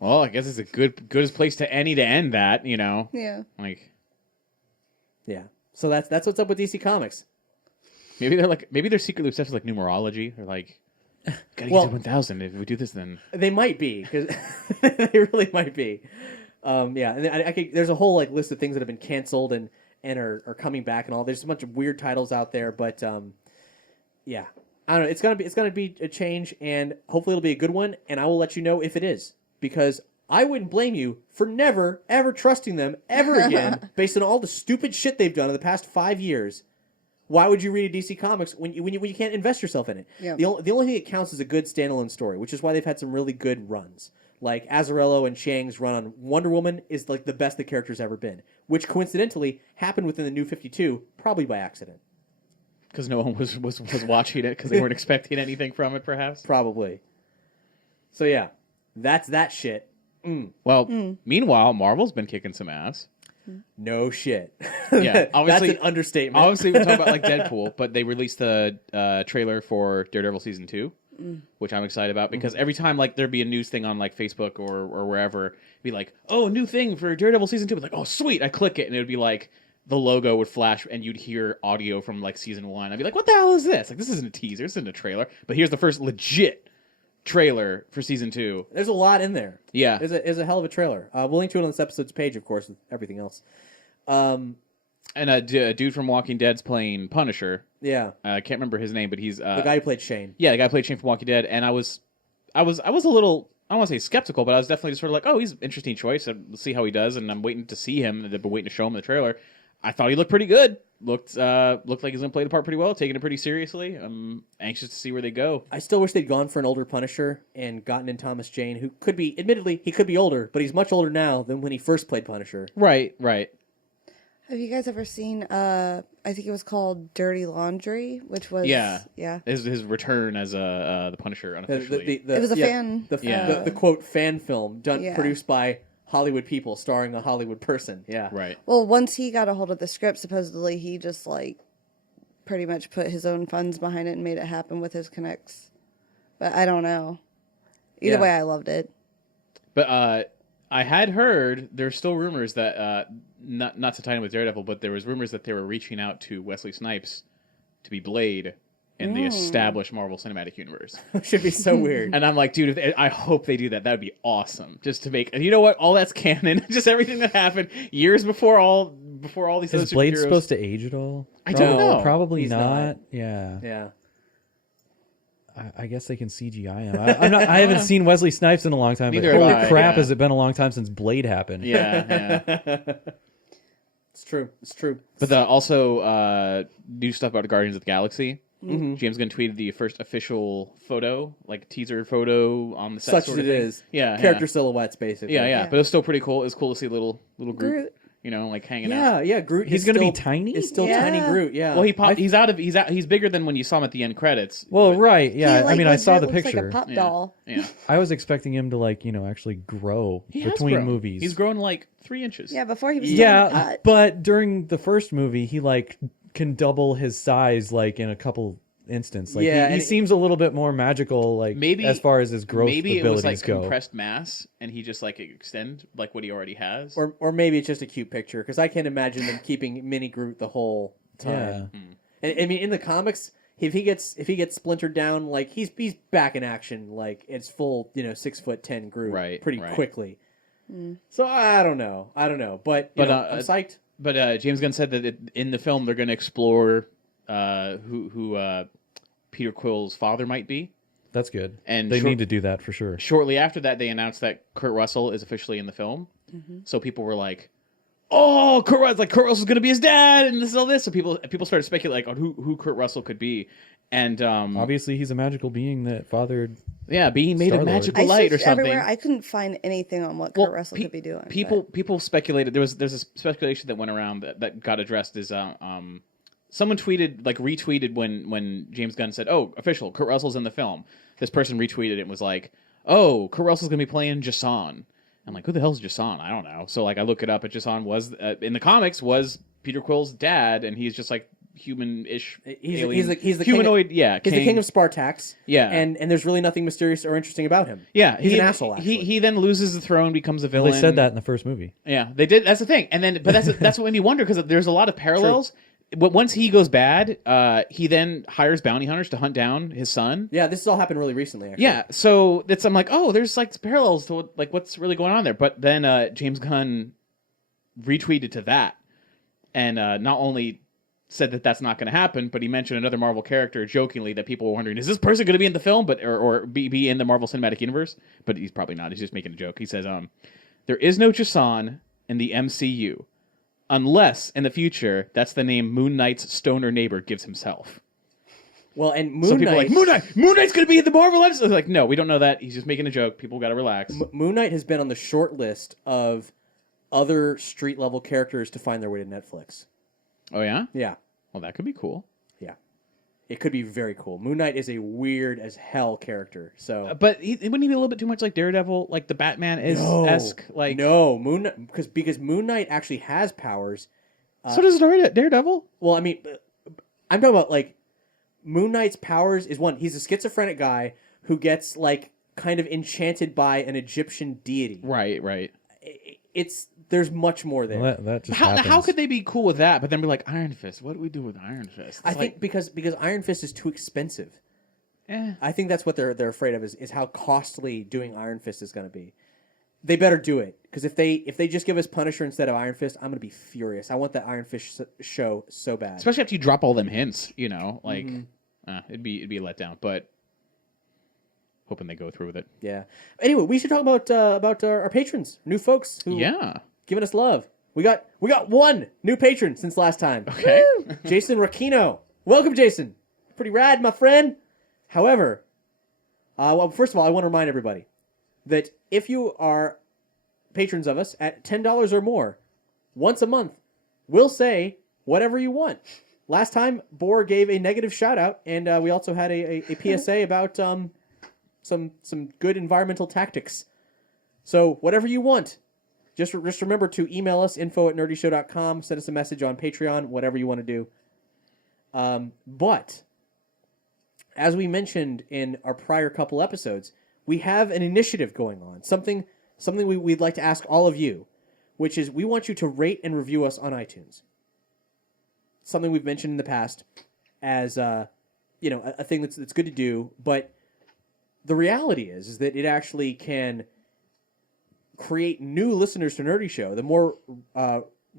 Well, I guess it's a good place to end that, you know. yeah. Like, Yeah. So that's what's up with DC Comics. maybe they're secretly obsessed with like numerology, or like, gotta get to 1,000. If we do this, then They might be, because they really might be. Yeah, and I there's a whole like list of things that have been canceled and are coming back and all. There's a bunch of weird titles out there, but yeah. I don't know. It's gonna be a change, and hopefully it'll be a good one. And I will let you know if it is, because I wouldn't blame you for never ever trusting them ever again, based on all the stupid shit they've done in the past 5 years. Why would you read a DC Comics when you can't invest yourself in it? Yeah. The only thing that counts is a good standalone story, which is why they've had some really good runs. Like Azzarello and Chiang's run on Wonder Woman is like the best the character's ever been, which coincidentally happened within the New 52, probably by accident. because no one was watching it, because they weren't expecting anything from it, perhaps. Probably. So yeah, that's that shit. Well, meanwhile, Marvel's been kicking some ass. No shit. Yeah, obviously, that's an understatement. Obviously, we're talking about like Deadpool, but they released the trailer for Daredevil season 2, which I'm excited about, because every time like there'd be a news thing on like Facebook or wherever, it'd be like, oh, new thing for Daredevil season 2. It's like, oh, sweet, I click it, and it would be like the logo would flash, and you'd hear audio from like season 1. I'd be like, what the hell is this? Like, this isn't a teaser, this isn't a trailer, but here's the first legit trailer for season 2. There's a lot in there. Yeah. It's a hell of a trailer. We'll link to it on this episode's page, of course, with everything else. And a dude from Walking Dead's playing Punisher. Yeah. I can't remember his name, but he's The guy who played Shane. Yeah, the guy who played Shane from Walking Dead, and I was a little, I don't want to say skeptical, but I was definitely just sort of like, oh, he's an interesting choice. We'll see how he does, and I'm waiting to see him. I've been waiting to show him the trailer. I thought he looked pretty good. Looked like he's gonna play the part pretty well, taking it pretty seriously. I'm anxious to see where they go. I still wish they'd gone for an older Punisher and gotten in Thomas Jane, who could be, admittedly, he could be older, but he's much older now than when he first played Punisher. Right. Have you guys ever seen, I think it was called Dirty Laundry, which was... Yeah. Yeah. His return as the Punisher unofficially. It was a fan... The quote, fan film produced by Hollywood people starring a Hollywood person. Yeah. Right. Well, once he got a hold of the script, supposedly he just, like, pretty much put his own funds behind it and made it happen with his connects. But I don't know. Either way, I loved it. But I had heard there's still rumors that not to tie in with Daredevil, but there was rumors that they were reaching out to Wesley Snipes to be Blade in the established Marvel Cinematic Universe. Should be so weird. And I'm like, dude, I hope they do that. That would be awesome. Just to make, you know what? All that's canon. Just everything that happened years before all these other Is Blade superheroes. supposed to age at all? I don't know. Probably He's not. Yeah. Yeah. I guess they can CGI him. I haven't seen Wesley Snipes in a long time. But Neither have holy I, crap, yeah. has it been a long time since Blade happened? Yeah. It's true. But also new stuff about the Guardians of the Galaxy. Mm-hmm. James Gunn tweeted the first official photo, like teaser photo on the set. Such sort as of it thing. is. Yeah, Character silhouettes, basically. Yeah. But it was still pretty cool. It was cool to see little Groot, Groot. like hanging out. Yeah. Groot. He's going to be tiny? It's still Yeah. tiny Groot. Yeah. Well, he's bigger than when you saw him at the end credits. Well, right. Yeah. He, like, I mean, I saw the legit looks picture. like a pop Yeah. doll. Yeah. I was expecting him to actually grow He has between grown. movies. He's grown like 3 inches. Yeah, before he was still in a Yeah, pot. but during the first movie, he can double his size in a couple instances. Yeah, he and seems a little bit more magical. Maybe as far as his growth maybe abilities it was go. compressed mass, and he just extend what he already has. or maybe it's just a cute picture, because I can't imagine them keeping Mini Groot the whole time. Yeah. And I mean, in the comics, if he gets splintered down, he's back in action, it's full 6'10" Groot, pretty quickly. So I don't know, but I'm psyched. But James Gunn said that in the film they're going to explore who Peter Quill's father might be. That's good. And they need to do that for sure. Shortly after that, they announced that Kurt Russell is officially in the film. Mm-hmm. So people were like, "Oh, Kurt Russell's going to be his dad," and this and all this. So people started speculating on who Kurt Russell could be. And obviously, he's a magical being that fathered. Yeah, being made of Star-Lord. magical I light or searched something. everywhere. I couldn't find anything on what Kurt Russell could be doing. People speculated. There's a speculation that went around that got addressed is someone retweeted when James Gunn said, "Oh, official, Kurt Russell's in the film." This person retweeted it and was like, "Oh, Kurt Russell's gonna be playing Jason." I'm like, "Who the hell's Jason?" I don't know. So I look it up, and Jason was in the comics was Peter Quill's dad, and he's just human-ish. He's the humanoid. King of, he's the king of Spartax. Yeah, and there's really nothing mysterious or interesting about him. Yeah, he's an asshole. Actually, he then loses the throne, becomes a villain. They said that in the first movie. Yeah, they did. That's the thing. And then, but that's what made me wonder, because there's a lot of parallels. But once he goes bad, he then hires bounty hunters to hunt down his son. Yeah, this has all happened really recently. Actually. Yeah, so I'm like, oh, there's parallels to what's really going on there. But then James Gunn retweeted to that, and not only said that that's not going to happen, but he mentioned another Marvel character jokingly that people were wondering, is this person going to be in the film, or be in the Marvel Cinematic Universe? But he's probably not. He's just making a joke. He says, there is no Jason in the MCU. Unless, in the future, that's the name Moon Knight's stoner neighbor gives himself. Well, and Moon Knight... Moon Knight's going to be in the Marvel episode! Like, no, we don't know that. He's just making a joke. People got to relax. Moon Knight has been on the short list of other street-level characters to find their way to Netflix. Oh, yeah? Yeah. Well, that could be cool. Yeah. It could be very cool. Moon Knight is a weird as hell character. So, but wouldn't he be a little bit too much like Daredevil, like the Batman esque? No, because Moon Knight actually has powers. So does Daredevil. Well, I mean, I'm talking about Moon Knight's powers is one. He's a schizophrenic guy who gets kind of enchanted by an Egyptian deity. Right. There's much more there. Well, that just happens. How could they be cool with that, but then be like, Iron Fist? What do we do with Iron Fist? I think because Iron Fist is too expensive. I think that's what they're afraid of is how costly doing Iron Fist is going to be. They better do it, because if they just give us Punisher instead of Iron Fist, I'm going to be furious. I want that Iron Fist show so bad. Especially after you drop all them hints, like it'd be a letdown. But hoping they go through with it. Yeah. Anyway, we should talk about our patrons, new folks who giving us love. We got one new patron since last time. Okay. Jason Rakino. Welcome, Jason. Pretty rad, my friend. However, well, first of all, I want to remind everybody that if you are patrons of us at $10 or more, once a month, we'll say whatever you want. Last time, Boar gave a negative shout-out, and we also had a PSA about some good environmental tactics. So whatever you want, just remember to email us, info@nerdyshow.com, send us a message on Patreon, whatever you want to do. But as we mentioned in our prior couple episodes, we have an initiative going on, something we'd like to ask all of you, which is we want you to rate and review us on iTunes. Something we've mentioned in the past as a thing that's good to do, but the reality is that it actually can create new listeners to Nerdy Show. The more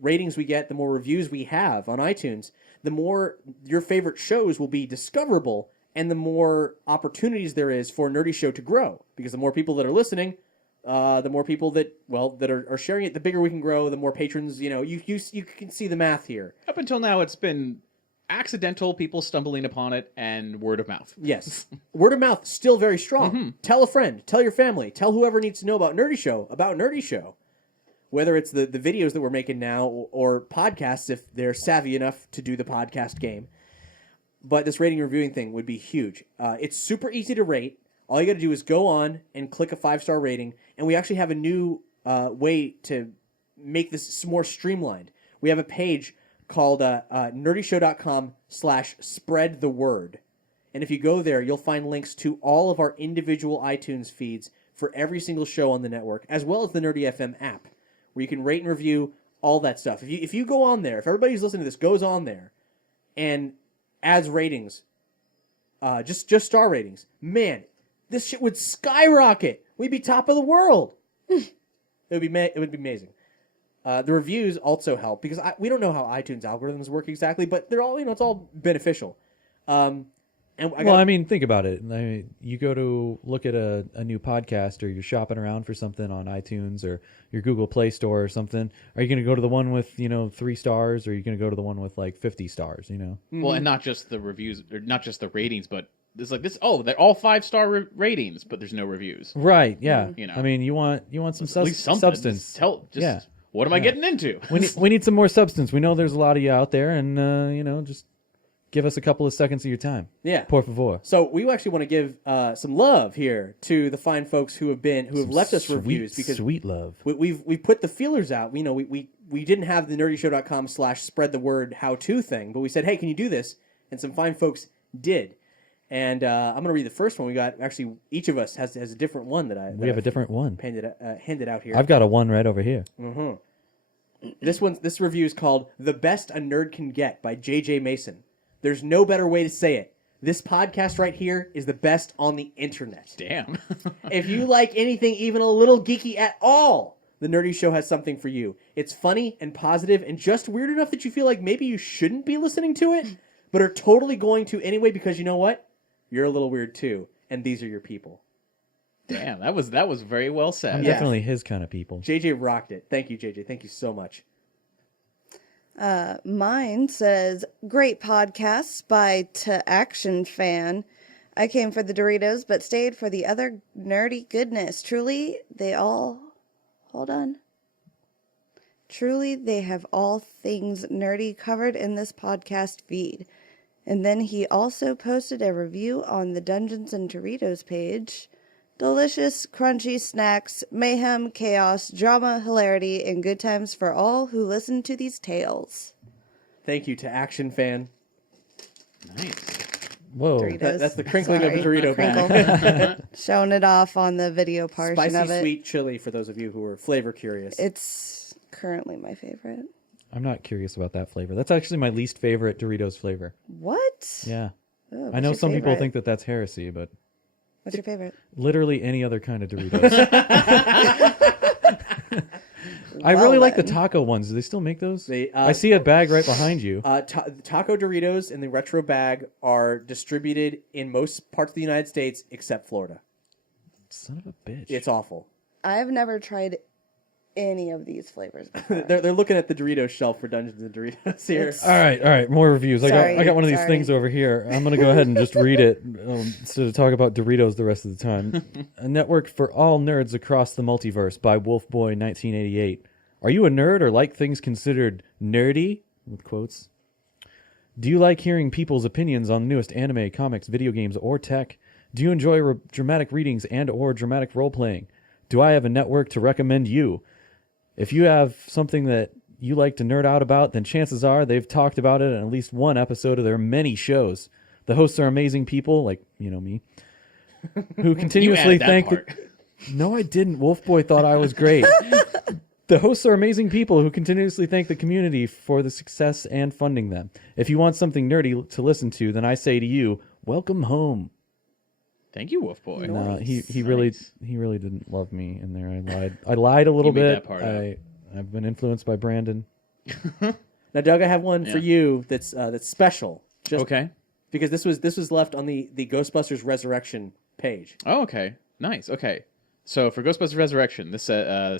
ratings we get, the more reviews we have on iTunes, the more your favorite shows will be discoverable, and the more opportunities there is for Nerdy Show to grow. Because the more people that are listening, the more people that are sharing it, the bigger we can grow, the more patrons, you can see the math here. Up until now, it's been accidental people stumbling upon it and word of mouth. Yes. Word of mouth, still very strong. Mm-hmm. Tell a friend, tell your family, tell whoever needs to know about Nerdy Show. Whether it's the videos that we're making now or podcasts, if they're savvy enough to do the podcast game. But this rating and reviewing thing would be huge. It's super easy to rate. All you got to do is go on and click a 5-star rating. And we actually have a new way to make this more streamlined. We have a page called nerdyshow.com/spreadtheword. And if you go there, you'll find links to all of our individual iTunes feeds for every single show on the network, as well as the Nerdy FM app, where you can rate and review all that stuff. If you go on there, if everybody who's listening to this goes on there and adds ratings, just star ratings, man, this shit would skyrocket. We'd be top of the world. It would be amazing. The reviews also help because we don't know how iTunes algorithms work exactly, but they're all it's all beneficial. Think about it. You go to look at a new podcast, or you're shopping around for something on iTunes or your Google Play Store or something. Are you going to go to the one with 3 stars, or are you going to go to the one with like 50 stars? Mm-hmm. Well, and not just the reviews, or not just the ratings, but it's like this. Oh, they're all 5-star ratings, but there's no reviews. Right? Yeah. You want some substance. What am I getting into? we need some more substance. We know there's a lot of you out there, and just give us a couple of seconds of your time. Yeah. Por favor. So we actually want to give some love here to the fine folks who have left us reviews, because sweet love. We've put the feelers out. We didn't have the nerdyshow.com/spread-the-word how-to thing, but we said, hey, can you do this? And some fine folks did. And I'm going to read the first one. We got, actually, each of us has a different one we have a different one. Handed out here. I've got a one right over here. Mm-hmm. This review is called "The Best a Nerd Can Get" by J.J. Mason. There's no better way to say it. This podcast right here is the best on the internet. Damn. If you like anything even a little geeky at all, the Nerdy Show has something for you. It's funny and positive and just weird enough that you feel like maybe you shouldn't be listening to it, but are totally going to anyway because you know what? You're a little weird too, and these are your people. Damn, that was very well said. I'm definitely his kind of people. JJ rocked it. Thank you, JJ. Thank you so much. Mine says, great podcasts by To Action Fan. I came for the Doritos, but stayed for the other nerdy goodness. Truly, they have all things nerdy covered in this podcast feed. And then he also posted a review on the Dungeons and Doritos page. Delicious, crunchy snacks, mayhem, chaos, drama, hilarity, and good times for all who listen to these tales. Thank you to Action Fan. Nice. Whoa. That's the crinkling of a Dorito bag. Showing it off on the video portion Spicy, of it. sweet chili for those of you who are flavor curious. It's currently my favorite. I'm not curious about that flavor. That's actually my least favorite Doritos flavor. What? Yeah. Oh, I know what's some your people favorite? think that that's heresy, but What's your favorite? literally any other kind of Doritos. I Well really like the then. taco ones. Do they still make those? They, I see a bag right behind you. Taco Doritos in the retro bag are distributed in most parts of the United States except Florida. Son of a bitch. It's awful. I've never tried any of these flavors before. They're looking at the Doritos shelf for Dungeons and Doritos here. All right. More reviews. Sorry, I got one of these sorry. things over here. I'm gonna go ahead and just read it instead of talk about Doritos the rest of the time. A network for all nerds across the multiverse by Wolfboy 1988. Are you a nerd or like things considered nerdy? With quotes. Do you like hearing people's opinions on the newest anime, comics, video games, or tech? Do you enjoy dramatic readings and or dramatic role playing? Do I have a network to recommend you? If you have something that you like to nerd out about, then chances are they've talked about it in at least one episode of their many shows. The hosts are amazing people, like, me, who continuously You added that thank part. No, I didn't. Wolfboy thought I was great. The hosts are amazing people who continuously thank the community for the success and funding them. If you want something nerdy to listen to, then I say to you, welcome home. Thank you, Wolf Boy. No, he Nice. really didn't love me in there. I lied a little You made bit. that part up. I've been influenced by Brandon. Now, Doug, I have one for Yeah. you that's special. Just Okay. because this was left on the Ghostbusters Resurrection page. Oh, okay. Nice. Okay. So for Ghostbusters Resurrection, this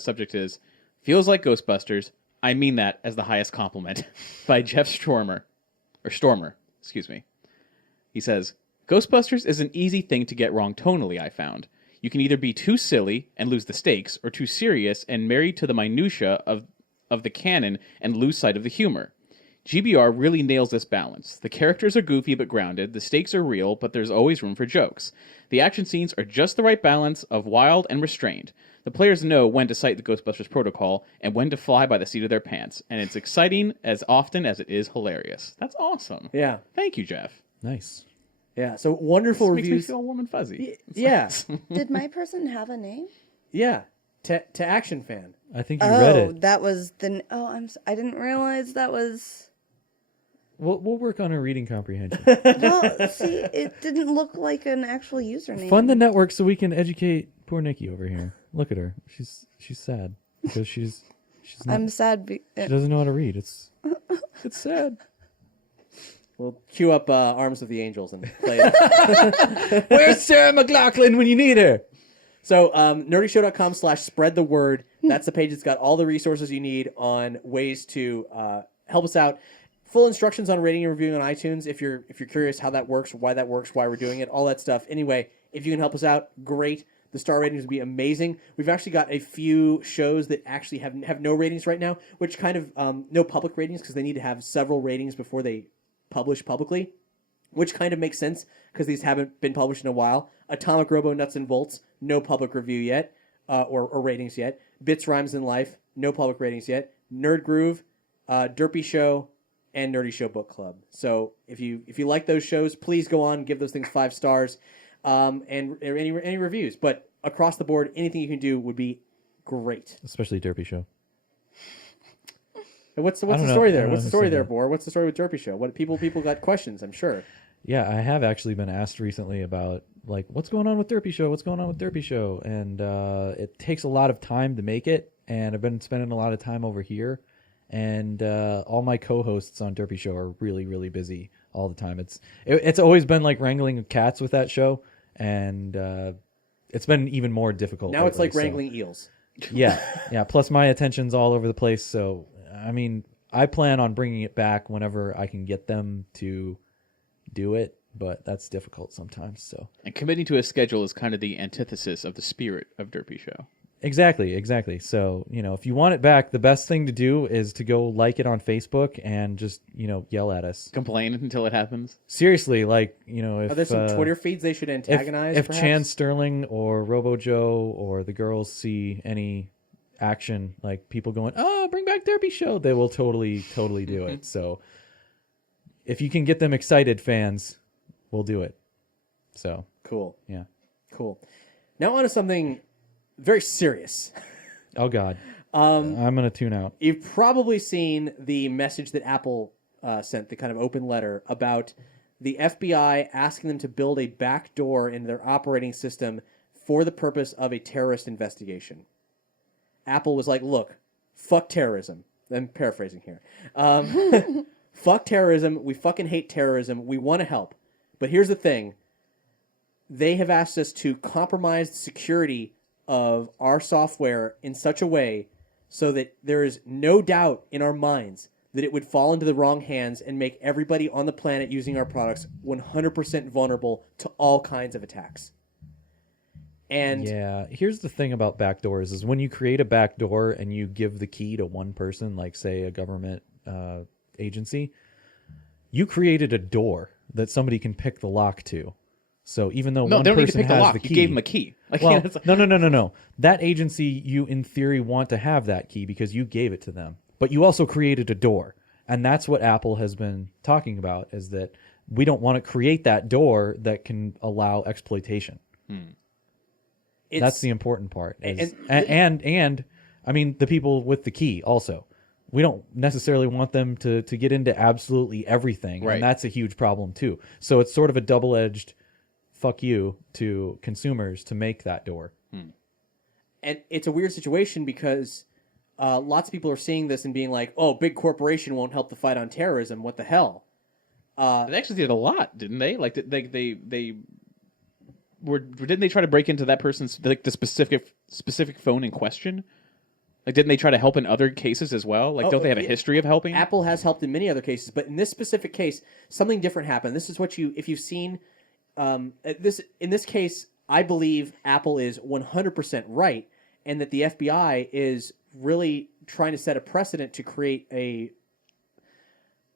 subject is feels like Ghostbusters. I mean that as the highest compliment by Jeff Stormer. Excuse me. He says, Ghostbusters is an easy thing to get wrong tonally, I found. You can either be too silly and lose the stakes, or too serious and married to the minutia of the canon and lose sight of the humor. GBR really nails this balance. The characters are goofy but grounded, the stakes are real, but there's always room for jokes. The action scenes are just the right balance of wild and restrained. The players know when to cite the Ghostbusters protocol and when to fly by the seat of their pants, and it's exciting as often as it is hilarious. That's awesome. Yeah, Thank you, Jeff. Nice. yeah. So wonderful This makes me reviews. feel warm and fuzzy. It's Yeah, nice. Did my person have a name? yeah. To Action Fan. I think you read Oh, it. that was the. I didn't realize that was. We'll work on a reading comprehension. Well, see, it didn't look like an actual username. Fund the network so we can educate poor Nikki over here. Look at her. She's sad because she's not, I'm sad. she doesn't know how to read. It's sad. We'll cue up Arms of the Angels and play it. Where's Sarah McLachlan when you need her? So, nerdyshow.com/spread the word. That's the page that's got all the resources you need on ways to help us out. Full instructions on rating and reviewing on iTunes if you're curious how that works, why we're doing it, all that stuff. Anyway, if you can help us out, great. The star ratings would be amazing. We've actually got a few shows that actually have no ratings right now, which kind of no public ratings because they need to have several ratings before they publish publicly, which kind of makes sense because these haven't been published in a while. Atomic Robo Nuts and Bolts, no public review yet, or ratings yet. Bits, Rhymes, and Life, no public ratings yet. Nerd Groove, Derpy Show, and Nerdy Show Book Club. So if you like those shows, please go on, give those things 5 stars, and any reviews. But across the board, anything you can do would be great. Especially Derpy Show. And what's the don't know. story I there? don't What's the story there, understand Bor? What's the story with Derpy Show? What people got questions, I'm sure. Yeah, I have actually been asked recently about like what's going on with Derpy Show, and it takes a lot of time to make it, and I've been spending a lot of time over here, and all my co-hosts on Derpy Show are really, really busy all the time. It's always been like wrangling cats with that show, and it's been even more difficult. Now it's lately, like wrangling eels. Yeah. Plus my attention's all over the place, so I mean, I plan on bringing it back whenever I can get them to do it, but that's difficult sometimes. So And committing to a schedule is kind of the antithesis of the spirit of Derpy Show. exactly. So if you want it back, the best thing to do is to go like it on Facebook and just yell at us. Complain until it happens. Seriously, like if Are there some Twitter feeds they should antagonize? if perhaps? Chan Sterling or Robo Joe or the girls see any action, like people going, "Oh, bring back Derpy Show," they will totally do it. So if you can get them excited, fans, we'll do it. So Cool. yeah. Cool. Now on to something very serious. Oh God. I'm gonna tune out. You've probably seen the message that Apple sent, the kind of open letter about the FBI asking them to build a back door into their operating system for the purpose of a terrorist investigation. Apple was like, look, fuck terrorism. I'm paraphrasing here. Fuck terrorism. We fucking hate terrorism. We want to help. But here's the thing. They have asked us to compromise the security of our software in such a way so that there is no doubt in our minds that it would fall into the wrong hands and make everybody on the planet using our products 100% vulnerable to all kinds of attacks. And yeah, here's the thing about backdoors is when you create a backdoor and you give the key to one person, like say a government agency, you created a door that somebody can pick the lock to. So even though one they don't need to person pick the has lock. the key, You gave him a key. Like, well, it's like- no. That agency, you in theory want to have that key because you gave it to them. But you also created a door. And that's what Apple has been talking about, is that we don't want to create that door that can allow exploitation. That's the important part. And I mean, the people with the key also. We don't necessarily want them to get into absolutely everything. Right. And that's a huge problem too. So it's sort of a double-edged fuck you to consumers to make that door. And it's a weird situation because lots of people are seeing this and being like, oh, big corporation won't help the fight on terrorism. What the hell? They actually did a lot, didn't they? Like didn't they try to break into that person's the specific phone in question? Like, didn't they try to help in other cases as well? Like, don't they have a history of helping? Apple has helped in many other cases, but in this specific case, something different happened. This is what if you've seen in this case, I believe Apple is 100% right, and that the FBI is really trying to set a precedent to create they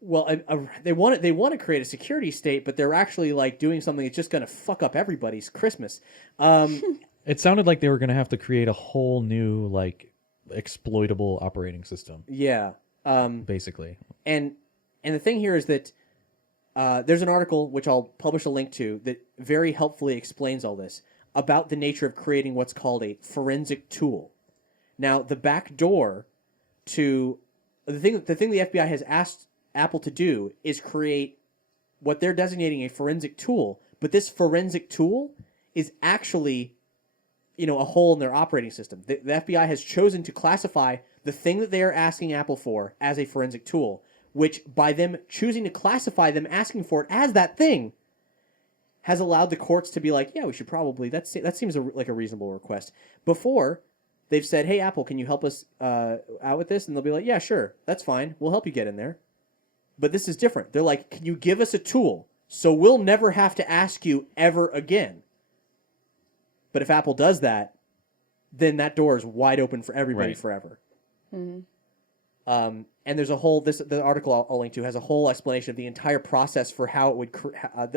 want to create a security state, but they're actually like doing something that's just going to fuck up everybody's Christmas. It sounded like they were going to have to create a whole new like exploitable operating system. Yeah. Basically. And the thing here is that there's an article which I'll publish a link to that very helpfully explains all this about the nature of creating what's called a forensic tool. Now, the back door to the thing the FBI has asked Apple to do is create what they're designating a forensic tool, but this forensic tool is actually, a hole in their operating system. The FBI has chosen to classify the thing that they are asking Apple for as a forensic tool, which by them choosing to classify them asking for it as that thing has allowed the courts to be like, yeah, we should probably, that seems like a reasonable request. Before, they've said, hey, Apple, can you help us out with this? And they'll be like, yeah, sure, that's fine. We'll help you get in there. But this is different. They're like, can you give us a tool so we'll never have to ask you ever again? But if Apple does that, then that door is wide open for everybody forever. Mm-hmm. And there's a whole, the article I'll link to has a whole explanation of the entire process for how it would,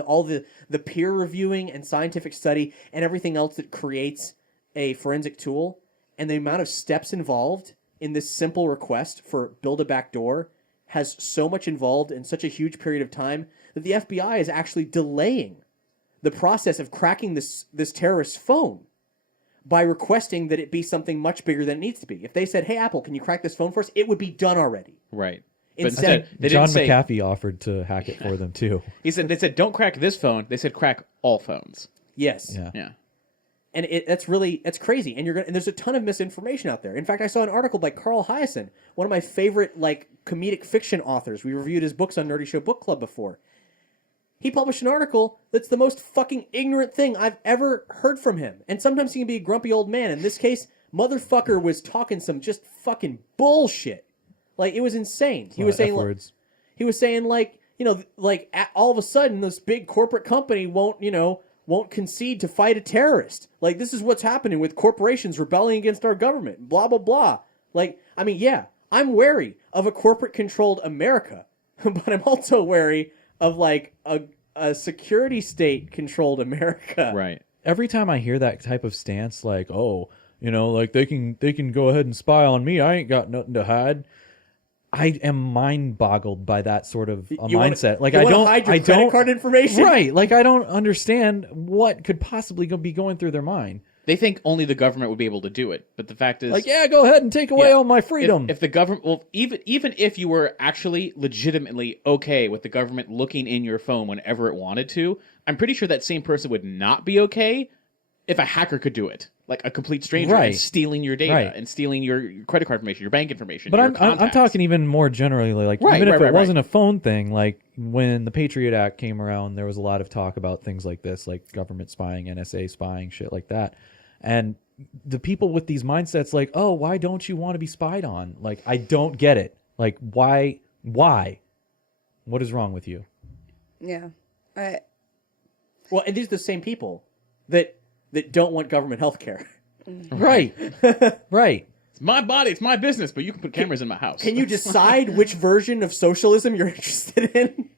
all the peer reviewing and scientific study and everything else that creates a forensic tool, and the amount of steps involved in this simple request for build a back door has so much involved in such a huge period of time that the FBI is actually delaying the process of cracking this terrorist's phone by requesting that it be something much bigger than it needs to be. If they said, hey, Apple, can you crack this phone for us? It would be done already. Right. Instead, they John didn't say, McAfee offered to hack it for them too. they said, don't crack this phone. They said, crack all phones. yes. Yeah. And that's crazy. And and there's a ton of misinformation out there. In fact, I saw an article by Carl Hyacin, one of my favorite comedic fiction authors. We reviewed his books on Nerdy Show Book Club before. He published an article that's the most fucking ignorant thing I've ever heard from him. And sometimes he can be a grumpy old man. In this case, motherfucker was talking some just fucking bullshit. Like, it was insane. He was saying all of a sudden this big corporate company won't concede to fight a terrorist. Like, this is what's happening with corporations rebelling against our government. Blah, blah, blah. Yeah, I'm wary of a corporate-controlled America, but I'm also wary of, a security state-controlled America. Right. Every time I hear that type of stance, they can go ahead and spy on me. I ain't got nothing to hide. I am mind boggled by that sort of mindset. I don't hide your credit card information. Right. I don't understand what could possibly be going through their mind. They think only the government would be able to do it, but the fact is, Like, yeah, go ahead and take away all my freedom. if the government, well, even if you were actually legitimately okay with the government looking in your phone whenever it wanted to, I'm pretty sure that same person would not be okay if a hacker could do it, like a complete stranger, and stealing your data and stealing your credit card information, your bank information. But your I'm talking even more generally, like even if it wasn't a phone thing, like when the Patriot Act came around, there was a lot of talk about things like this, like government spying, NSA spying, shit like that. And the people with these mindsets, like, oh, why don't you want to be spied on? Like, I don't get it. Like, why? What is wrong with you? Yeah. Well, and these are the same people that don't want government health care. Right. Right. It's my body, it's my business, but you can put cameras in my house. Can you decide which version of socialism you're interested in?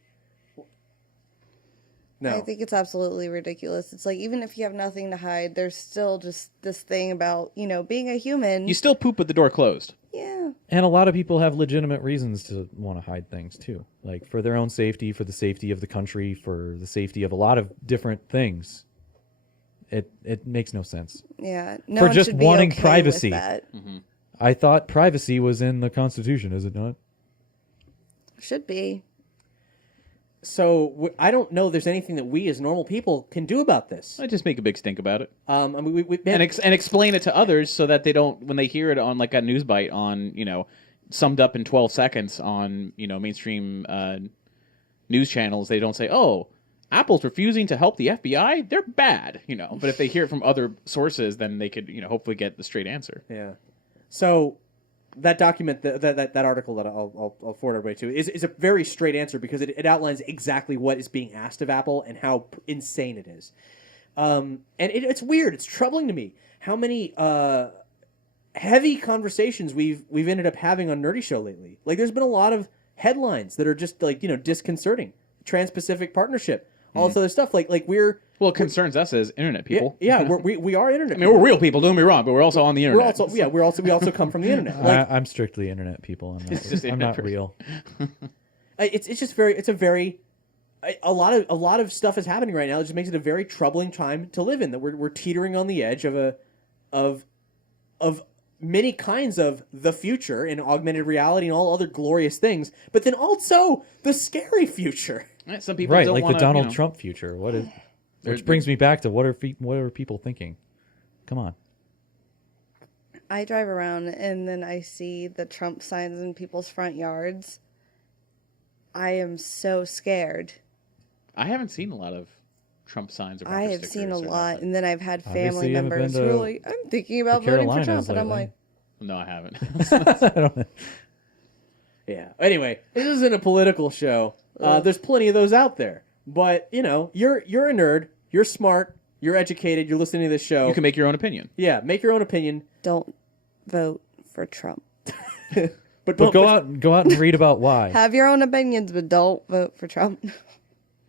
No. I think it's absolutely ridiculous. It's like, even if you have nothing to hide, there's still just this thing about, being a human. You still poop with the door closed. Yeah. And a lot of people have legitimate reasons to want to hide things too, like for their own safety, for the safety of the country, for the safety of a lot of different things. It makes no sense. Yeah. No for one just should be wanting okay privacy. with that. I thought privacy was in the Constitution, is it not? Should be. So I don't know if there's anything that we as normal people can do about this. I just make a big stink about it. I mean, And explain it to others so that they don't, when they hear it on like a news bite on, summed up in 12 seconds on, mainstream news channels, they don't say, oh, Apple's refusing to help the FBI. They're bad, But if they hear it from other sources, then they could, hopefully get the straight answer. Yeah. So that document, that article that I'll forward everybody to, is a very straight answer because it outlines exactly what is being asked of Apple and how insane it is. And it's weird. It's troubling to me how many heavy conversations we've ended up having on Nerdy Show lately. Like, there's been a lot of headlines that are just like disconcerting. Trans-Pacific Partnership, all this other stuff. Like we're. Well, it concerns us as internet people. Yeah, we are internet. I mean, we're real people. Don't get me wrong, but we're also on the internet. We also come from the internet. Like, I'm strictly internet people. I'm not real. A lot of stuff is happening right now. It just makes it a very troubling time to live in. That we're teetering on the edge of many kinds of the future and augmented reality and all other glorious things, but then also the scary future. Some people Right, don't like wanna, the Donald Trump future. Which brings me back to what are people thinking? Come on. I drive around and then I see the Trump signs in people's front yards. I am so scared. I haven't seen a lot of Trump signs. Or I have seen a lot, and then I've had Obviously, family you haven't members been who to are like, I'm thinking about the voting for Carolinas Trump, and I'm lately. like, No, I haven't. I don't know. Yeah. Anyway, this isn't a political show. There's plenty of those out there. But you're a nerd. You're smart. You're educated. You're listening to this show. You can make your own opinion. Yeah, make your own opinion. don't vote for Trump. But Go out and read about why. Have your own opinions, but don't vote for Trump.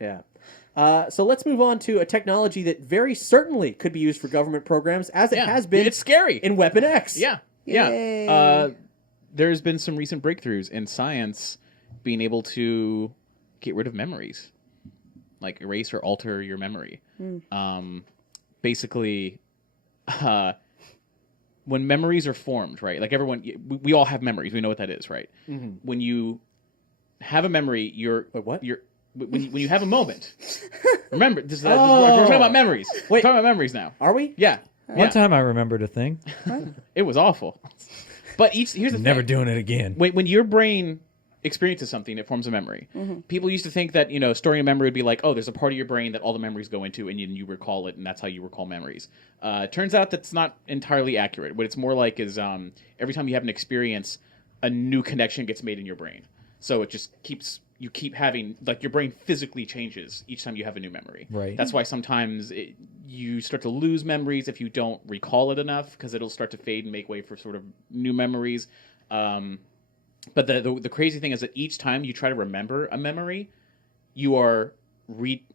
Yeah. So let's move on to a technology that very certainly could be used for government programs, as it has been. It's scary. In Weapon X. Yeah. Yay. Yeah. There's been some recent breakthroughs in science being able to get rid of memories, like erase or alter your memory. Basically, when memories are formed, right? Like we all have memories. We know what that is, right? Mm-hmm. When you have a memory, when you have a moment. Remember, we're talking about memories. We're talking about memories now. Are we? Yeah. One time I remembered a thing. It was awful. But here's the Never thing. doing it again. When your brain experiences something, it forms a memory. Mm-hmm. People used to think that, storing a memory would be like, oh, there's a part of your brain that all the memories go into, and you recall it, and that's how you recall memories. Turns out that's not entirely accurate. What it's more like is every time you have an experience, a new connection gets made in your brain. So it just you keep having, like, your brain physically changes each time you have a new memory. Right. That's why sometimes you start to lose memories if you don't recall it enough, because it'll start to fade and make way for sort of new memories. But the crazy thing is that each time you try to remember a memory, you are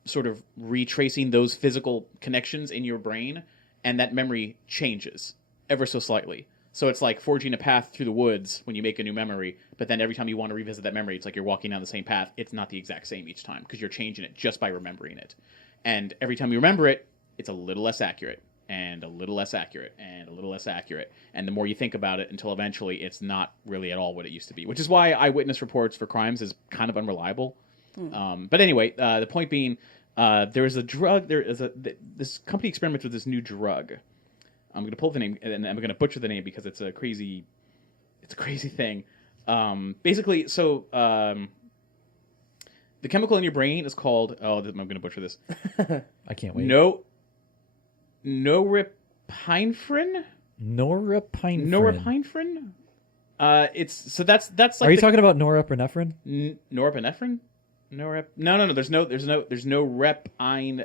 sort of retracing those physical connections in your brain, and that memory changes ever so slightly. So it's like forging a path through the woods when you make a new memory, but then every time you want to revisit that memory, it's like you're walking down the same path. It's not the exact same each time because you're changing it just by remembering it. And every time you remember it, it's a little less accurate. and a little less accurate and a little less accurate. And the more you think about it until eventually it's not really at all what it used to be, which is why eyewitness reports for crimes is kind of unreliable. But anyway, the point being, there is a drug. This company experiments with this new drug. I'm going to pull the name, and I'm going to butcher the name because it's a crazy thing. Basically, so the chemical in your brain is called. Oh, I'm going to butcher this. I can't wait. Norepinephrine. Norepinephrine. That's like. Are you talking about norepinephrine? Norepinephrine? No. There's no norepinephrine.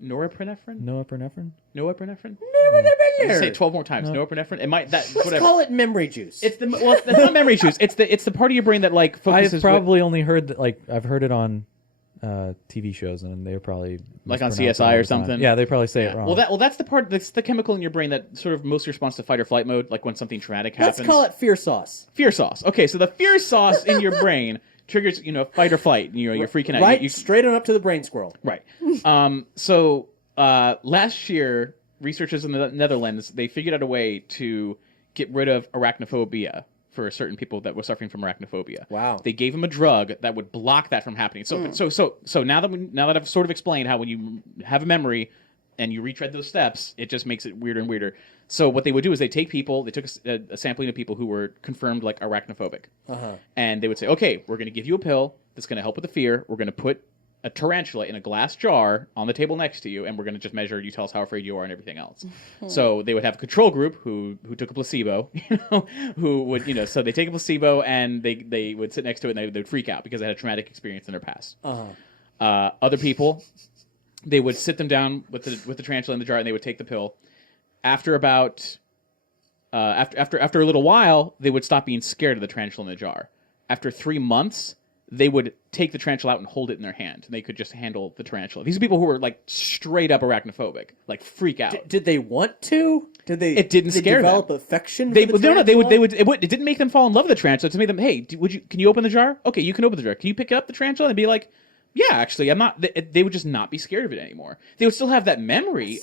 Norepinephrine. Say it 12 more times. No. Norepinephrine. It might that. Let's call it memory juice. It's not memory juice. It's the part of your brain that like focuses. I've probably only heard I've heard it on TV shows, and they're probably like on CSI or something. Yeah, they probably say it wrong. Well, that's the part. That's the chemical in your brain that sort of mostly responds to fight or flight mode, like when something traumatic happens. Let's call it fear sauce. Fear sauce. Okay, so the fear sauce in your brain triggers, fight or flight. You're freaking out. Right, straight on up to the brain squirrel. Right. So last year, researchers in the Netherlands, they figured out a way to get rid of arachnophobia for certain people that were suffering from arachnophobia. Wow. They gave them a drug that would block that from happening. So now that I've sort of explained how when you have a memory and you retread those steps, it just makes it weirder and weirder. So what they would do is they took a sampling of people who were confirmed like arachnophobic. And they would say, okay, we're going to give you a pill that's going to help with the fear. We're going to put a tarantula in a glass jar on the table next to you, and we're going to just measure. You tell us how afraid you are and everything else. So they would have a control group who took a placebo, who would so they take a placebo and they would sit next to it and they would freak out because they had a traumatic experience in their past. Other people, they would sit them down with the tarantula in the jar and they would take the pill. After about after a little while, they would stop being scared of the tarantula in the jar. After 3 months, they would take the tarantula out and hold it in their hand, and they could just handle the tarantula. These are people who were like straight up arachnophobia, like freak out. Did they want to? Did they? It didn't scare develop them. Affection. They for the no, they would. tarantula? It didn't make them fall in love with the tarantula. It just made them, hey, can you open the jar? Okay, you can open the jar. Can you pick up the tarantula and be like, yeah, actually, I'm not. They would just not be scared of it anymore. They would still have that memory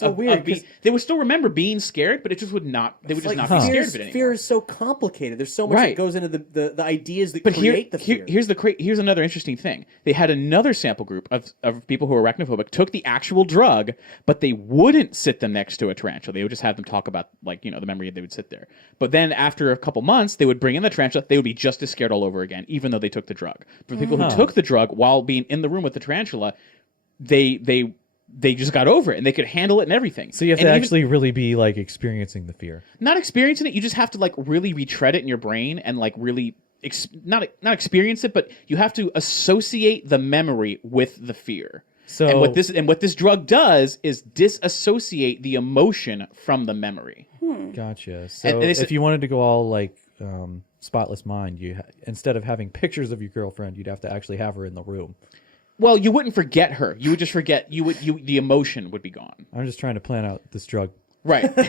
they would still remember being scared, but it just would not. They would just not be scared of it anymore. Fear is so complicated. There's so much that goes into the ideas that create the fear. Here's another interesting thing. They had another sample group of people who were arachnophobic, took the actual drug, but they wouldn't sit them next to a tarantula. They would just have them talk about the memory. They would sit there. But then after a couple months, they would bring in the tarantula. They would be just as scared all over again, even though they took the drug. For people who took the drug while being in the room with the tarantula, they just got over it and they could handle it and everything. So you have to actually really be like experiencing the fear. Not experiencing it, you just have to like really retread it in your brain and like really not experience it, but you have to associate the memory with the fear. So and what this drug does is disassociate the emotion from the memory. Gotcha. So if you wanted to go all like spotless mind, instead of having pictures of your girlfriend, you'd have to actually have her in the room. Well, you wouldn't forget her. You would just forget. The emotion would be gone. I'm just trying to plan out this drug. Right. But